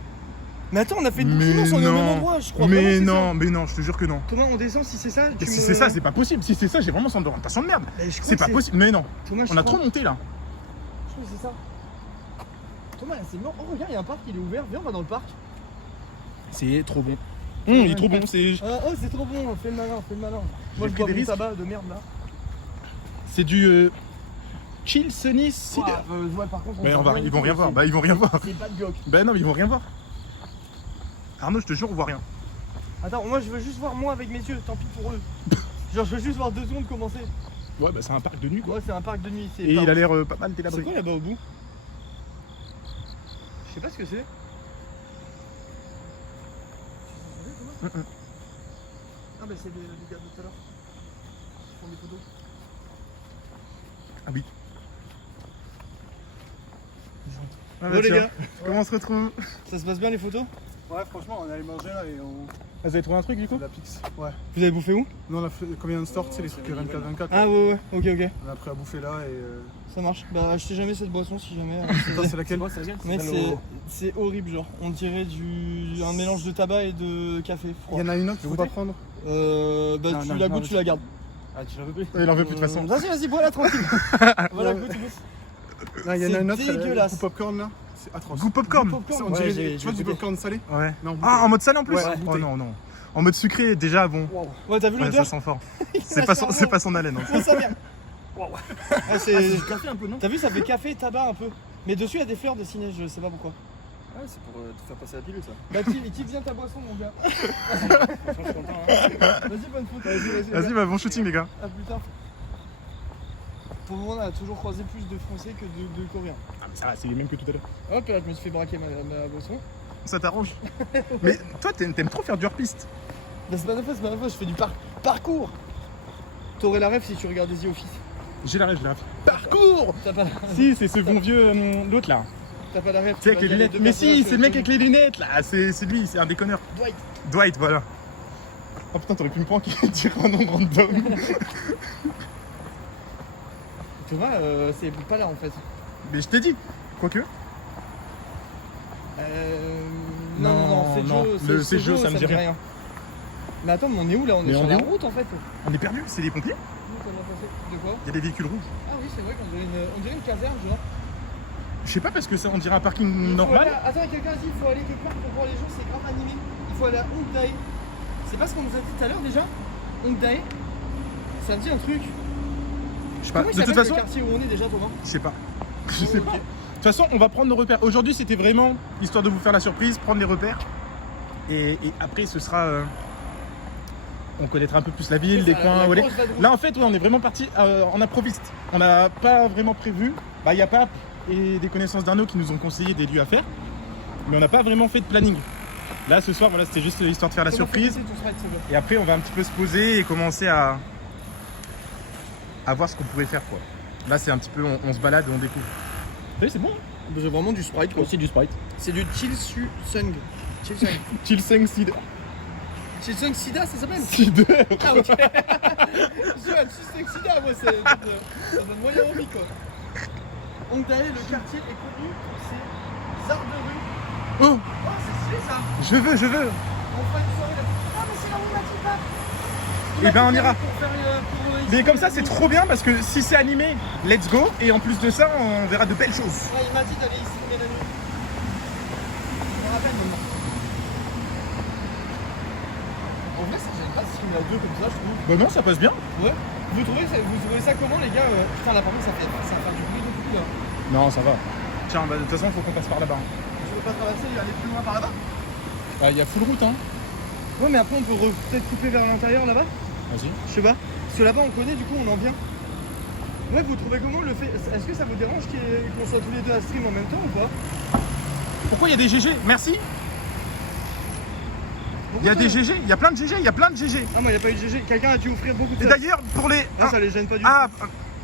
Mais attends, on a fait une Mais boucle, on est au même non. endroit, je crois. Mais vraiment, c'est non, mais non, je te jure que non. ça. Thomas, on descend si c'est ça. Et si c'est ça, c'est pas possible. Si c'est ça, j'ai vraiment une orientation de merde. Mais je crois C'est que pas possible. Mais non, Thomas, je on a crois. trop monté là. Je crois que c'est ça. Thomas, c'est mort. Oh, regarde, il y a un parc, il est ouvert. Viens, on va dans le parc. C'est trop bon. Il est trop bon, c'est Oh, c'est trop bon. Fais le malin. Moi, J'ai je pris bois des mon risques. tabac de merde là. du Chill Sunny Cider. Ouais, par contre, Mais ils vont rien voir. Bah ils vont rien voir. C'est pas de bloc. Bah non, mais ils vont rien voir. Arnaud, je te jure, on voit rien. Attends, moi je veux juste voir moi avec mes yeux, tant pis pour eux. Genre, je veux juste voir 2 secondes commencer. Ouais, bah c'est un parc de nuit quoi. Ouais, c'est un parc de nuit. Et il a l'air pas mal C'est délabré. quoi là-bas au bout? Je sais pas ce que c'est. Ah, bah c'est les gars de tout à l'heure. Ils font des photos. Ah oui. Ah, Bon, les gars, comment on se retrouve? ça se passe bien les photos? Ouais, franchement, on allait manger là et on. Vous avez trouvé un truc du coup? La pix. Ouais. Vous avez bouffé où? Nous, on a fait combien de stores, tu sais, les trucs 24-24. Ah, ouais, ok. On a pris à bouffer là et. Ça marche. Bah, achetez jamais cette boisson si jamais. Attends, c'est laquelle? Mec, c'est horrible, genre. On dirait un mélange de tabac et de café froid. Il y en a une autre qu'il faut goûter pas prendre. Bah, Non, tu non, la non, goûtes, mais tu la gardes. Ah, tu la veux plus? Il en veut plus de toute façon. Vas-y, bois-la tranquille. Voilà, goûte. Non, il y en a une autre, dégueulasse. goût popcorn là. C'est atroce. Goût popcorn. Ça, on Ouais, dirait, j'ai tu vois, du goûté. popcorn salé? Ouais. Non, Ah, en mode salé en plus? Ouais, Oh bouteille. non, non. En mode sucré, déjà bon. Ouais, t'as vu Ouais, ça l'odeur? sent fort. Il C'est a pas, ça c'est pas son haleine. Je ça bien. Ah, c'est café un peu, non? T'as vu, ça fait café, tabac un peu. Mais dessus, il y a des fleurs dessinées, je sais pas pourquoi. Ouais, c'est pour te faire passer la pilule ça. Bah, qui vient ta boisson, mon gars? Franchement, je suis content. Vas-y, bonne photo. Vas-y, bah bon shooting les gars. À plus tard. Pour le moment, on a toujours croisé plus de Français que de Coréens. Ah, mais ça va, c'est les mêmes que tout à l'heure. Hop, là, je me suis fait braquer ma boisson. Ça t'arrange. Mais toi, t'aimes trop faire du hors-piste. Bah, c'est pas ma faute, je fais du parcours. T'aurais la ref si tu regardais The Office. J'ai la rêve, j'ai la rêve. Parcours. T'as pas la Si, c'est ce bon vieux, l'autre là. T'as pas la ref. Tu sais, avec les lunettes. Mais si, c'est le mec avec les lunettes là. C'est lui, c'est un déconneur. Dwight. Dwight, voilà. Oh putain, t'aurais pu me prendre qui dire un nom random. Thomas, c'est pas là en fait. Mais je t'ai dit. Quoique. Non, non, c'est Joe, ça me dit rien. Mais attends, mais on est où là? On est Mais sur on est la où route en fait. On est perdu, c'est des pompiers. De quoi? Il y a des véhicules rouges. Ah oui, c'est vrai qu'on dirait une caserne, genre. Je sais pas parce que ça, on dirait un parking Il faut normal. aller attends, quelqu'un a dit qu'il faut aller quelque part pour voir les gens, c'est grave animé. Il faut aller à Hongdae. C'est pas ce qu'on nous a dit tout à l'heure déjà? Hongdae. Ça me dit un truc. Je sais pas. Comment il De toute s'appelle façon, le quartier où on est déjà, Thomas? je sais pas. Je sais pas. Ok. De toute façon, on va prendre nos repères. Aujourd'hui, c'était vraiment histoire de vous faire la surprise, prendre les repères. Et après, ce sera. On connaîtra un peu plus la ville, les coins. Où aller. Là, en fait, ouais, on est vraiment parti en improviste. On n'a pas vraiment prévu. Bah, il y a Pape et des connaissances d'Arnaud qui nous ont conseillé des lieux à faire. Mais on n'a pas vraiment fait de planning. Là, ce soir, voilà, c'était juste histoire de faire la surprise. Et après, on va un petit peu se poser et commencer à à voir ce qu'on pouvait faire quoi. Là c'est un petit peu, on se balade et on découvre. Oui, c'est bon. C'est vraiment du Sprite quoi. Aussi du Sprite. C'est du Chilsung. Chilsung. Chilsung Cider. Chilsung Sida, ça s'appelle Cider. Ah ok. Chilsung Sida, moi ça donne moyen envie quoi. Hongdae, le quartier est connu pour ses arts de rue. Oh, Oh, c'est stylé ça. je veux. On fera une soirée là. Ah mais c'est là où on m'a dit pas. Eh ben on ira. Pour faire, Mais comme ça c'est trop bien parce que si c'est animé, let's go. Et en plus de ça, on verra de belles choses. Ouais, il m'a dit d'aller ici mais la nuit. Je me rappelle maintenant. En vrai, ça gêne pas si on est à deux comme ça, je trouve. Bah non, ça passe bien. Ouais. Vous trouvez ça comment les gars Putain là par contre ça va faire du bruit de fou là. Non, ça va. Tiens, bah, de toute façon, faut qu'on passe par là-bas. Tu veux pas traverser et aller plus loin par là-bas? Ah, il y a full route, hein. Ouais mais après on peut peut-être couper vers l'intérieur là-bas. Vas-y. Je sais pas. Parce que là-bas on connaît, du coup on en vient. Ouais, vous trouvez comment le fait? Est-ce que ça vous dérange qu'on soit tous les deux à stream en même temps ou pas? Pourquoi il y a des GG? Merci. Il y a des GG, il y a plein de GG, il y a plein de GG. Ah moi il n'y a pas eu de GG. Quelqu'un a dû offrir beaucoup de Et subs. d'ailleurs, pour les... Ah, ça les gêne pas du tout. Ah,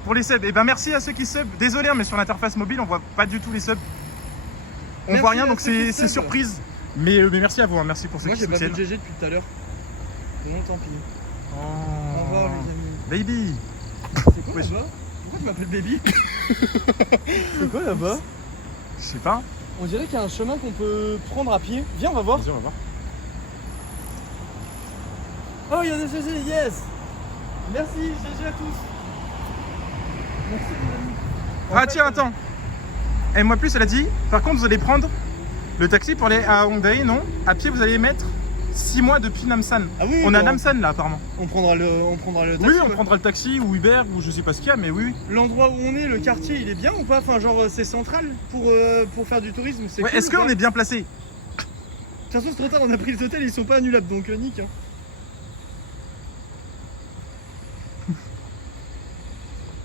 pour les subs, et ben merci à ceux qui sub. Désolé, hein, mais sur l'interface mobile, on voit pas du tout les subs. On Merci voit rien, à donc ceux qui c'est sub. surprise. Mais merci à vous, hein, merci pour ceux Moi qui j'ai pas vu soutiennent. de GG depuis tout à l'heure. Non tant pis. Au Oh. revoir les amis. Baby. C'est quoi Wesh. là-bas? Pourquoi tu m'appelles baby? C'est quoi là-bas? Je sais pas. On dirait qu'il y a un chemin qu'on peut prendre à pied. Viens on va voir. Vas-y, on va voir. Oh il y a des GG, yes. Merci GG à tous. Merci les amis. Ah tiens, attends. Et moi plus, elle a dit, par contre, vous allez prendre le taxi pour aller à Hongdae, non? À pied, vous allez mettre 6 mois depuis Namsan. Ah oui, On a bon. Namsan là, apparemment. On prendra le taxi. Oui, on ouais. prendra le taxi ou Uber ou je sais pas ce qu'il y a, mais oui. L'endroit où on est, le quartier, il est bien ou pas? Enfin genre c'est central pour faire du tourisme, c'est Ouais, cool est-ce ou qu'on pas? est bien placé? De toute façon c'est trop tard, on a pris les hôtels, ils sont pas annulables donc nique. Hein.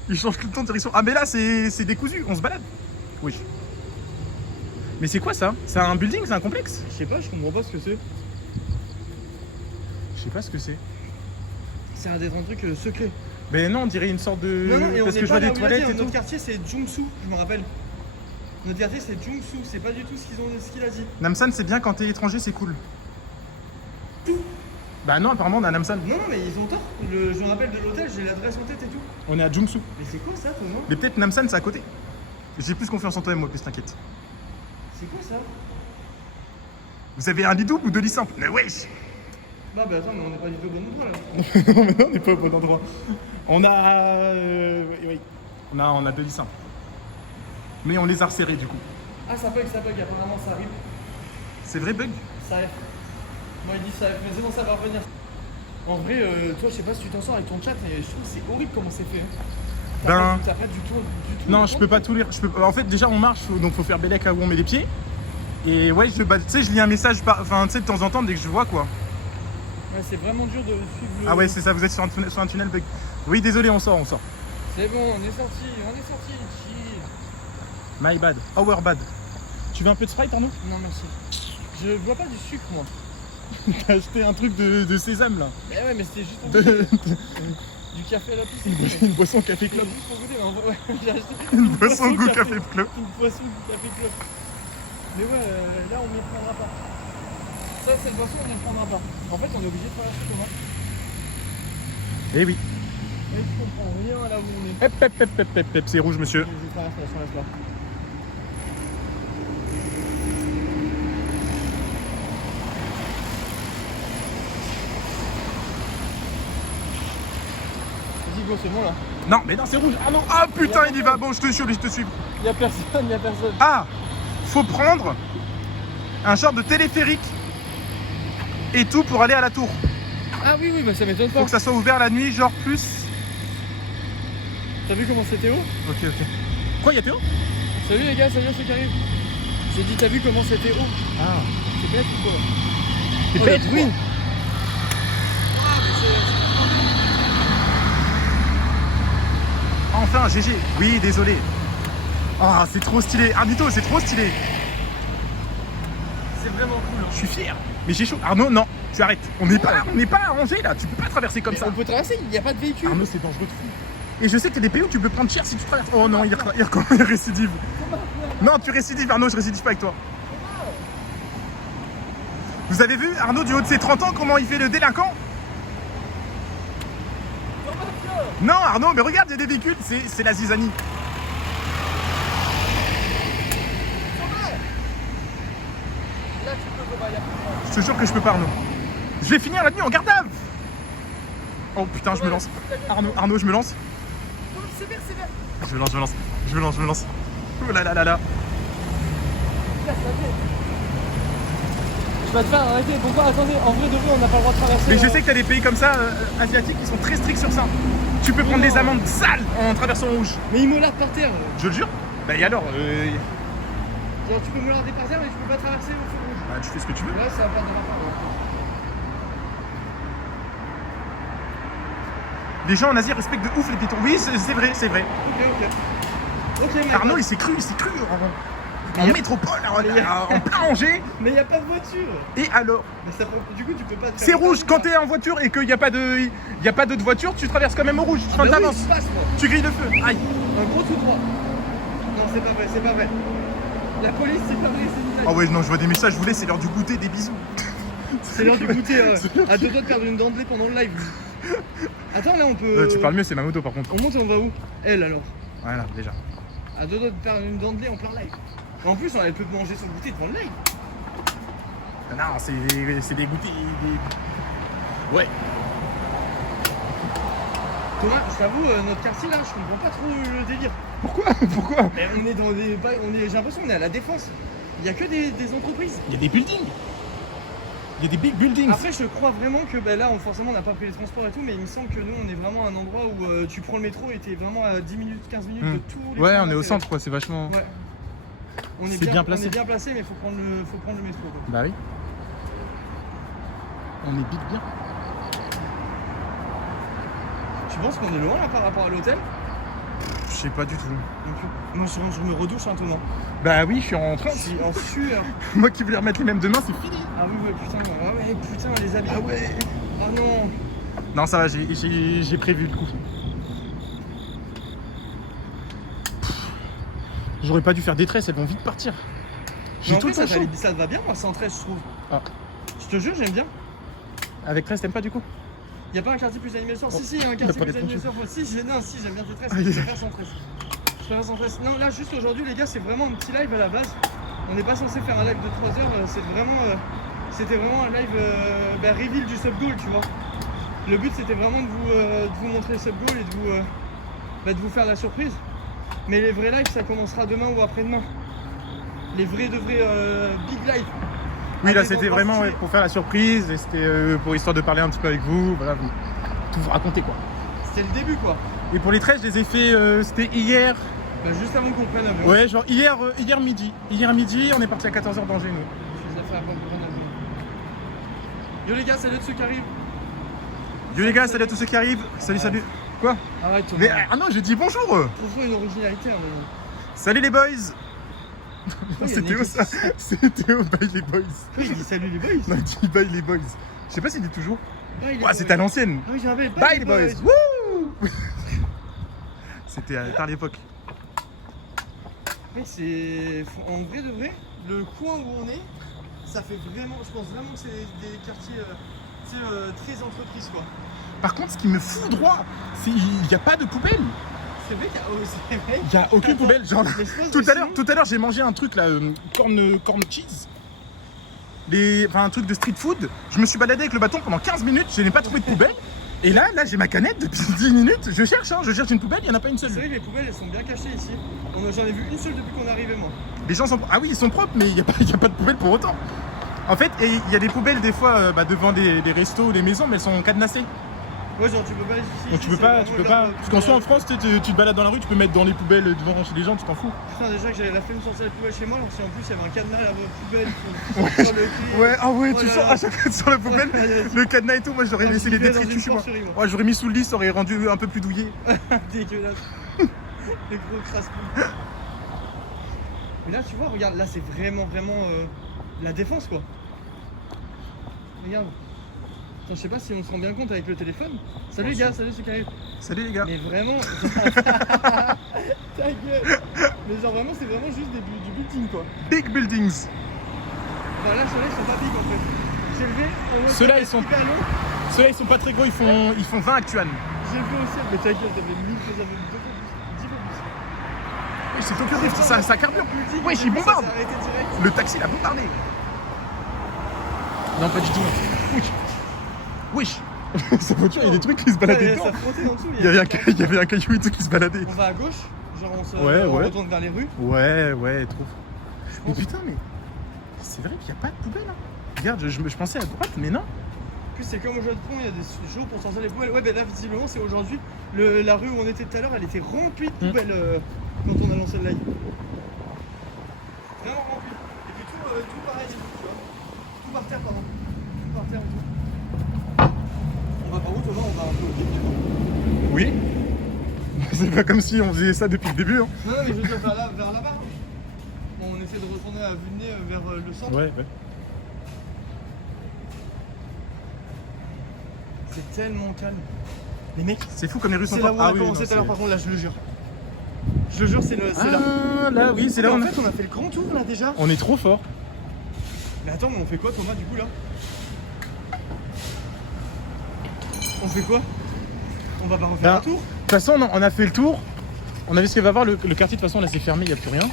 Il change tout le temps de direction. Ah mais là c'est décousu, on se balade. Oui. Mais c'est quoi ça? C'est un building, c'est un complexe? Je sais pas, je comprends pas ce que c'est. Je sais pas ce que c'est. C'est un des trucs secrets. Mais non, on dirait une sorte de... Non, non, et on parce est que je pas vois là des où il a dit, toilettes hein. et tout. Notre quartier c'est Jungsu, je me rappelle. Notre quartier c'est Jungsu, c'est pas du tout ce qu'il a dit. Namsan c'est bien quand t'es étranger, c'est cool. Bah non, apparemment on est à Namsan. Non, non, mais ils ont tort. Je me rappelle de l'hôtel, j'ai l'adresse en tête et tout. On est à Jungsu. Mais c'est quoi ça, Thomas? Mais peut-être Namsan c'est à côté. J'ai plus confiance en toi et moi, plus t'inquiète. C'est quoi ça? Vous avez un lit double ou deux lits simples? Mais wesh. Bah attends, mais on est pas du tout au bon endroit là. Non, mais non, on n'est pas au bon endroit. On a... oui. On a deux lits simples. Mais on les a resserrés du coup. Ah ça bug, apparemment ça arrive. C'est vrai, bug? Ça arrive. Moi il dit ça arrive, mais c'est bon, ça va revenir. En vrai, toi je sais pas si tu t'en sors avec ton chat, mais je trouve que c'est horrible comment c'est fait. Ben- T'as pas du tout. Non, je peux pas tout lire. En fait, déjà, on marche, donc faut faire bellec à où on met les pieds. Et ouais, tu sais, je lis un message, enfin, tu sais, de temps en temps, dès que je vois quoi. Ouais, c'est vraiment dur de suivre le... Ah ouais, c'est ça, vous êtes sur un tunnel bug. Oui, désolé, on sort. C'est bon, on est sorti, chill. My bad. Our bad. Tu veux un peu de Sprite, Arnaud? Non merci. Je bois pas du sucre moi. T'as acheté un truc de sésame, là. Mais ouais, mais c'était juste pour De- goûter. Du café à la piscine. Une boisson café club. Juste pour goûter, mais en vrai, ouais, j'ai acheté Une boisson goût café club. une boisson du café club. Mais ouais, là on m'y prendra pas. Ça, cette boisson, on m'y prendra pas. En fait, on est obligé de traverser comment? Eh oui. Et je comprends rien là où on est. Hep, c'est rouge, monsieur. Je traverse là. Vas-y, go, c'est bon là. Non, mais non, c'est rouge. Ah non, ah putain, il y va. Bon, je te suis. Y'a personne. Ah, faut prendre un genre de téléphérique et tout pour aller à la tour. Ah oui, bah ça m'étonne pas. Faut que ça soit ouvert la nuit, genre plus. T'as vu comment c'était haut? Ok. Quoi, y'a Théo? Salut les gars, salut à ceux qui arrivent. J'ai dit, t'as vu comment c'était haut? Ah. C'est bête ou quoi? C'est Oh, bête, le bruit. quoi. Ah, mais Enfin, GG. Oui, désolé. Ah, c'est trop stylé. Ardito, c'est trop stylé. c'est vraiment cool. Je suis fier. Mais j'ai chaud. Arnaud, non, tu arrêtes. On n'est pas à Angers là. Tu peux pas traverser comme Mais ça. on peut traverser, il n'y a pas de véhicule. Arnaud, c'est dangereux de fou. Et je sais qu'il y a des pays où tu peux prendre cher si tu traverses. Oh non, il récidive. Non, tu récidives, Arnaud, je récidive pas avec toi. Vous avez vu Arnaud du haut de ses 30 ans comment il fait le délinquant? Non Arnaud, mais regarde, il y a des véhicules, c'est la zizanie. Là, tu peux, il y a plus de Je te jure que je peux pas Arnaud. Je vais finir la nuit en garde à vue. Oh putain, je me lance. Arnaud, je me lance. Sévère. Je me lance. Oh là là là là. Je vais te faire arrêter. Pourquoi? Attendez, en vrai de vrai, on n'a pas le droit de traverser. Mais je sais qu'il y a des pays comme ça, asiatiques, qui sont très stricts sur ça. Tu peux prendre des amendes sales en traversant au rouge. Mais il me lave par terre. Je le jure. Bah et alors Genre, tu peux me laver par terre, mais tu peux pas traverser au feu rouge. bah, tu fais ce que tu veux. Là, ça va pas de ma part. Les gens en Asie respectent de ouf les piétons. Oui, c'est vrai. Ok, mec. Arnaud, il s'est cru en métropole, en plein Angers. Mais y a pas de voiture. Et alors? Mais ça, du coup, tu peux pas. C'est rouge. Quand t'es en voiture et qu'il n'y a pas d'autres voitures, tu traverses quand même au rouge. Quand t'avances, tu grilles le feu. Aïe. Un gros tout droit. Non, c'est pas vrai. La police, c'est pas vrai, c'est une Ah ouais, non, je vois des messages. Je voulais, c'est l'heure du goûter, des bisous. C'est l'heure du goûter. À deux doigts de perdre une dent de lait pendant le live. Attends, là, on peut. Tu parles mieux, c'est ma moto par contre. On monte et on va où? Elle alors. Voilà, déjà. À deux doigts de perdre une dent de lait en plein live. En plus, elle peut manger son goûter devant le live. Non, c'est des goûters. Ouais. Thomas, je t'avoue, notre quartier là, je comprends pas trop le délire. Pourquoi? Mais on est dans des. J'ai l'impression qu'on est à la défense. Il y a que des entreprises. Il y a des buildings. Il y a des big buildings. Après, je crois vraiment que là, forcément, on n'a pas pris les transports et tout, mais il me semble que nous, on est vraiment à un endroit où tu prends le métro et t'es vraiment à 10 minutes, 15 minutes de tous les. Ouais, points on est au d'intérêt. centre quoi, c'est vachement. Ouais. On est C'est bien placé. On est bien placé, mais faut prendre le métro. Quoi. Bah oui. On est big bien. Tu penses qu'on est loin là par rapport à l'hôtel? Je sais pas du tout. Moi, je me redouche un Thomas. Bah oui, je suis en train. Je suis en sueur. Moi qui voulais remettre les mêmes demain, c'est fini. Ah oui, putain, les habits. Ah ouais. Ah non. Non, ça va, j'ai prévu le coup. J'aurais pas dû faire des tresses, elles vont vite partir. J'ai Mais en tout le vrai, temps chaud. ça te va bien, moi, 113, je trouve. Ah. Je te jure, j'aime bien. Avec tresse, t'aimes pas du coup? Y'a pas un quartier plus animé le soir? Si, il y a un y a quartier pas plus les animé le soir. Si, j'aime bien tes tresses. Ah, Je il- préfère 113. Je préfère 113. Non, là, juste aujourd'hui, les gars, c'est vraiment un petit live à la base. On n'est pas censé faire un live de 3 heures. C'était vraiment un live reveal du sub goal, tu vois. Le but, c'était vraiment de vous montrer le sub goal et de vous faire la surprise. Mais les vrais lives, ça commencera demain ou après-demain. Les vrais big live. Oui, là Avec c'était en vraiment particulier- pour faire la surprise et c'était pour histoire de parler un petit peu avec vous, voilà, tout vous raconter quoi. C'était le début, quoi. Et pour les tresses, je les ai fait, c'était hier. Bah, juste avant qu'on prenne l'avion. Ouais, genre hier midi. Hier midi, on est parti à 14h d'Angers nous. Je les ai fait avant qu'on prenne l'avion. Yo les gars, salut à ceux qui arrivent. Yo les gars, salut à tous ceux qui arrivent. Salut. Quoi? Arrête, Thomas. Mais ah non, je dis bonjour. Trouve-toi une originalité. Hein, Salut les boys. il y a C'est Théo Nico ça. C'est Théo, bye les boys. Oui, il dit salut les boys. Non, il dit bye les boys. Je sais pas s'il dit toujours. Bye, les Ouais, c'est boys. à l'ancienne. Non, il rappelle Bye les boys. Wouh. C'était à l'époque. Mais c'est. En vrai de vrai, le coin où on est, ça fait vraiment. Je pense vraiment que c'est des quartiers très entreprises quoi. Par contre, ce qui me fout droit, c'est qu'il n'y a pas de poubelle. C'est vrai qu'il y a. Oh, c'est vrai. Il n'y a aucune poubelle. Genre, Mais je pense tout que à l'heure, j'ai mangé un truc là, corn cheese. Enfin, un truc de street food. Je me suis baladé avec le bâton pendant 15 minutes, je n'ai pas trouvé de poubelle. Et là, j'ai ma canette depuis 10 minutes. Je cherche une poubelle, il n'y en a pas une seule. C'est vrai que les poubelles elles sont bien cachées ici. J'en ai vu une seule depuis qu'on est arrivé moi. Les gens sont. Ah oui, ils sont propres, mais il n'y a, pas de poubelle pour autant. En fait, il y a des poubelles des fois devant des restos ou des maisons, mais elles sont cadenassées. Ouais, genre tu peux pas les utiliser. Donc tu peux pas. Parce qu'en soi, en France, tu te balades dans la rue, tu peux mettre dans les poubelles devant chez les gens, tu t'en fous. Putain, déjà que j'avais la flemme de sortir la poubelle chez moi, alors si en plus il y avait un cadenas à la poubelle, faut sortir le cul. Ouais, ah ouais, Oh tu là sors là. à chaque fois sur la poubelle, le cadenas et tout. Moi, j'aurais Non, laissé je les vivais dans détritus une chez moi. porcherie, moi. Ouais, j'aurais mis sous le lit, ça aurait rendu un peu plus douillet. Dégueulasse. Les gros crasse-coups. Mais là, tu vois, regarde, là c'est vraiment la défense quoi. Regarde. je sais pas si on se rend bien compte avec le téléphone. Salut les gars, salut ceux qui arrivent. Salut les gars. Mais vraiment. Ta gueule. Mais genre vraiment, c'est vraiment juste du building quoi. Big buildings. Enfin là, ceux-là ils sont pas big en fait. J'ai levé. Ceux-là, ils sont- hyper longs. Ceux-là ils sont pas très gros, ils font 20 actuels. J'ai levé aussi. Mais ta gueule, t'avais 1000 fois plus. 10 fois plus. Oui, c'est Tokyo Drift, ça carbure. Oui, j'y bombarde. Ça s'est arrêté direct. Le taxi l'a bombardé. Non, pas du tout. Wesh. Wesh. Sa voiture, il y a des trucs qui se baladaient Ouais, dedans. ça frottait en dessous. Il y avait un caillou et tout qui se baladait. On va à gauche, genre on se Ouais, on ouais. retourne vers les rues. Ouais, trop. Je Mais pense. putain, mais c'est vrai qu'il n'y a pas de poubelle. Hein. Regarde, je pensais à droite, mais non. En plus, c'est comme au jeu de pont, il y a des jours pour sortir les poubelles. Ouais, ben là, visiblement, c'est aujourd'hui. La rue où on était tout à l'heure, elle était remplie de poubelles quand on a lancé le live. Vraiment remplie. Et puis tout pareil, tu vois. Tout par terre, pardon. Tout par terre et tout. On va par où, Thomas? On va un peu au début. Oui. C'est pas comme si on faisait ça depuis le début. Hein. Non, mais je veux dire vers là-bas. Bon, on essaie de retourner à vue de nez vers le centre. Ouais. C'est tellement calme. Les mecs, C'est fou comme les rues sont c'est là où on pas. a commencé tout à l'heure, par contre, là, je le jure. Je le jure, c'est là. Ah, là, oui, c'est là. En fait, on a fait le grand tour là déjà. On est trop fort. Mais attends, mais on fait quoi, Thomas, du coup là? On fait quoi? On va pas refaire un tour? De toute façon, on a fait le tour. On a vu ce qu'il va y avoir. Le quartier, de toute façon, là, c'est fermé, il n'y a plus rien.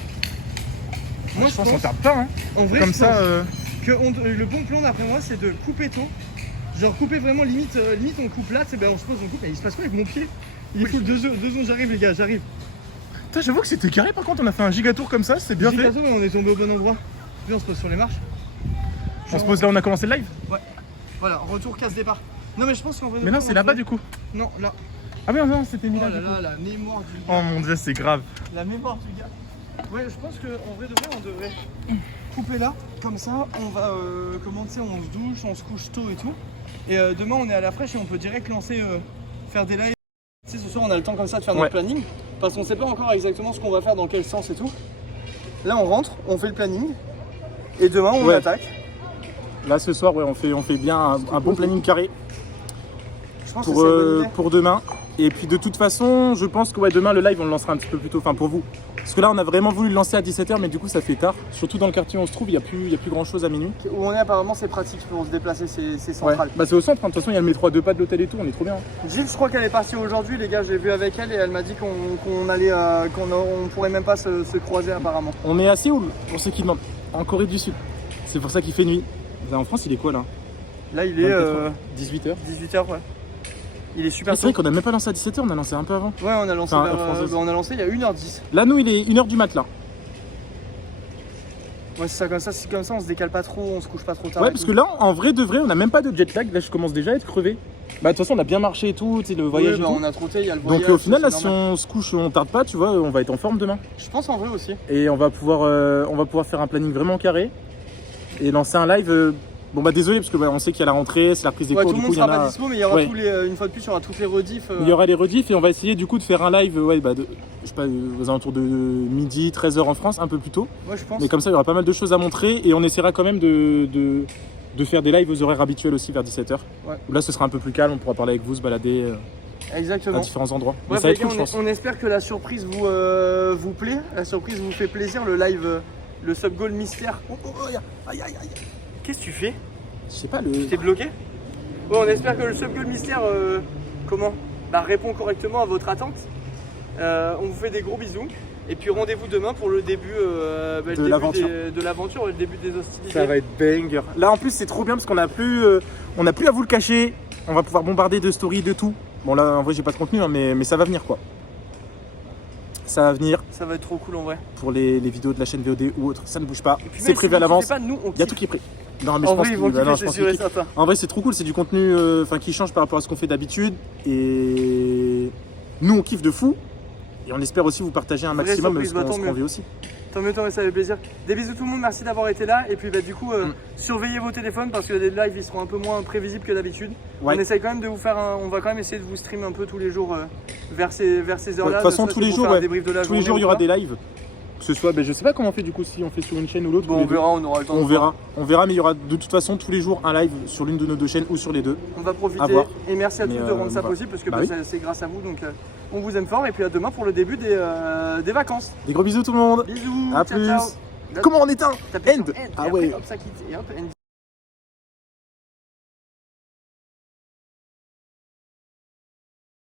Moi, je pense qu'on tarde pas. Hein. En vrai, Comme je ça. pense que le bon plan d'après moi, c'est de couper tôt. Genre couper vraiment limite on coupe là, ben on se pose, on coupe. Et il se passe quoi avec mon pied? Il est full 2 secondes, j'arrive les gars, j'arrive. Putain, j'avoue que c'était carré. Par contre, on a fait un gigatour comme ça, c'est bien fait. Gigato, on est tombé au bon endroit. Puis on se pose sur les marches. On se pose là, on a commencé le live. Ouais. Voilà, retour casse départ. Non mais je pense qu'on va. Mais non, c'est là-bas du coup. Non, là. Ah, mais non, c'était mis Oh là. là du là, coup. la mémoire du Oh gars. mon dieu, c'est grave. La mémoire du gars. Ouais, je pense qu'en vrai de vrai, on devrait couper là. Comme ça, on va commencer, on se douche, on se couche tôt et tout. Et demain, on est à la fraîche et on peut direct lancer, faire des lives. Tu sais, ce soir, on a le temps comme ça de faire notre planning. Parce qu'on sait pas encore exactement ce qu'on va faire, dans quel sens et tout. Là, on rentre, on fait le planning. Et demain, on attaque. Là, ce soir, ouais, on fait bien un bon planning carré Je pense que c'est une bonne idée. pour demain. Et puis de toute façon, je pense que ouais, demain, le live, on le lancera un petit peu plus tôt. Enfin, pour vous. Parce que là, on a vraiment voulu le lancer à 17h, mais du coup, ça fait tard. Surtout dans le quartier où on se trouve, il n'y a plus grand chose à minuit. Où on est, apparemment, c'est pratique pour se déplacer, c'est Ouais. central. Bah, c'est au centre, hein. De toute façon, il y a le métro à 2 pas de l'hôtel et tout, on est trop bien. Gilles, je crois qu'elle est partie aujourd'hui, les gars. J'ai vu avec elle et elle m'a dit qu'on allait, qu'on pourrait même pas se croiser apparemment. On est à Séoul, pour ceux qui demandent, en Corée du Sud. C'est pour ça qu'il fait nuit. Là, en France, il est quoi là? Là, il est 18h. 18h, ouais. Il est super C'est vrai tôt. qu'on a même pas lancé à 17h, on a lancé un peu avant. Ouais, on a lancé, Enfin, française. on a lancé il y a 1h10. Là, nous, il est 1h du mat là. Ouais, c'est ça, comme ça, on se décale pas trop, on se couche pas trop tard. Ouais, et parce tout. que là, en vrai de vrai, on a même pas de jet lag. Là, je commence déjà à être crevé. Bah, de toute façon, on a bien marché et tout, tu sais, le voyage Ouais, et bah, tout. on a trotté, il y a le voyage. Donc, au final, là, c'est si normal. on se couche, on tarde pas, tu vois, on va être en forme demain. Je pense en vrai aussi. Et on va pouvoir faire un planning vraiment carré et lancer un live. Bon, bah, désolé, parce que bah, on sait qu'il y a la rentrée, c'est la reprise des Ouais, cours. tout le Du monde coup, il y sera en pas a. dispo, mais il y aura Ouais. une fois de plus, il y aura toutes les rediffs. Il y aura les rediffs et on va essayer du coup de faire un live ouais, bah, je sais pas, aux alentours de midi, 13h en France, un peu plus tôt. Ouais, je pense. Mais comme ça, il y aura pas mal de choses à montrer et on essaiera quand même de faire des lives aux horaires habituels aussi vers 17h. Ouais. Là, ce sera un peu plus calme, on pourra parler avec vous, se balader à Exactement. différents endroits. Mais Bref, ça va les être gars, cool, je pense. on espère que la surprise vous plaît, la surprise vous fait plaisir, le live, le sub goal mystère. Oh, oh, oh, aïe, aïe, aïe. Qu'est-ce que tu fais? Je sais pas, Tu t'es bloqué? Ouais, on espère que le sub goal mystère répond correctement à votre attente. On vous fait des gros bisous. Et puis rendez-vous demain pour le début, De l'aventure. de l'aventure, le début des hostilités. Ça va être banger. Là, en plus, c'est trop bien parce qu'on a plus à vous le cacher. On va pouvoir bombarder de stories, de tout. Bon, là, en vrai, j'ai pas de contenu, hein, mais ça va venir quoi. Ça va venir Ça va être trop cool en vrai. pour les vidéos de la chaîne VOD ou autre. Ça ne bouge pas. Et puis C'est même prévu si à vous l'avance. kiffez pas, nous, on Il y a kiffe. tout qui est prêt. Non, mais En je pense vrai, ils vont qu'il- bah kiffer, non, je c'est pense sûr et qu'ils kiffent. certain. En vrai, c'est trop cool. C'est du contenu qui change par rapport à ce qu'on fait d'habitude. Et nous, on kiffe de fou. Et on espère aussi vous partager un Vraie maximum surprise, ce bah, qu'on tant ce mieux. qu'on vit aussi. Tant mieux, ça fait plaisir. Des bisous tout le monde, merci d'avoir été là. Et puis du coup, surveillez vos téléphones parce que les lives ils seront un peu moins prévisibles que d'habitude. Ouais. On essaye quand même de vous faire on va quand même essayer de vous streamer un peu tous les jours vers ces Ouais, heures-là. de toute façon, tous les jours, ouais. Tous Tous les jours, il y aura des lives. Que ce soit, ben, je sais pas comment on fait du coup, si on fait sur une chaîne ou l'autre. Bon, ou on les deux. verra, on aura le temps. On verra, mais il y aura de toute façon tous les jours un live sur l'une de nos deux chaînes ou sur les deux. On va À profiter voir. et merci à tous Mais, de rendre ça voilà. possible parce que Bah bah, oui. c'est grâce à vous. Donc on vous aime fort et puis à demain pour le début des vacances. Des gros bisous tout le monde. Bisous. À ciao, plus. ciao. Comment on éteint? Tapez sur End. End, et Ah après, ouais. hop, ça quitte et hop, End.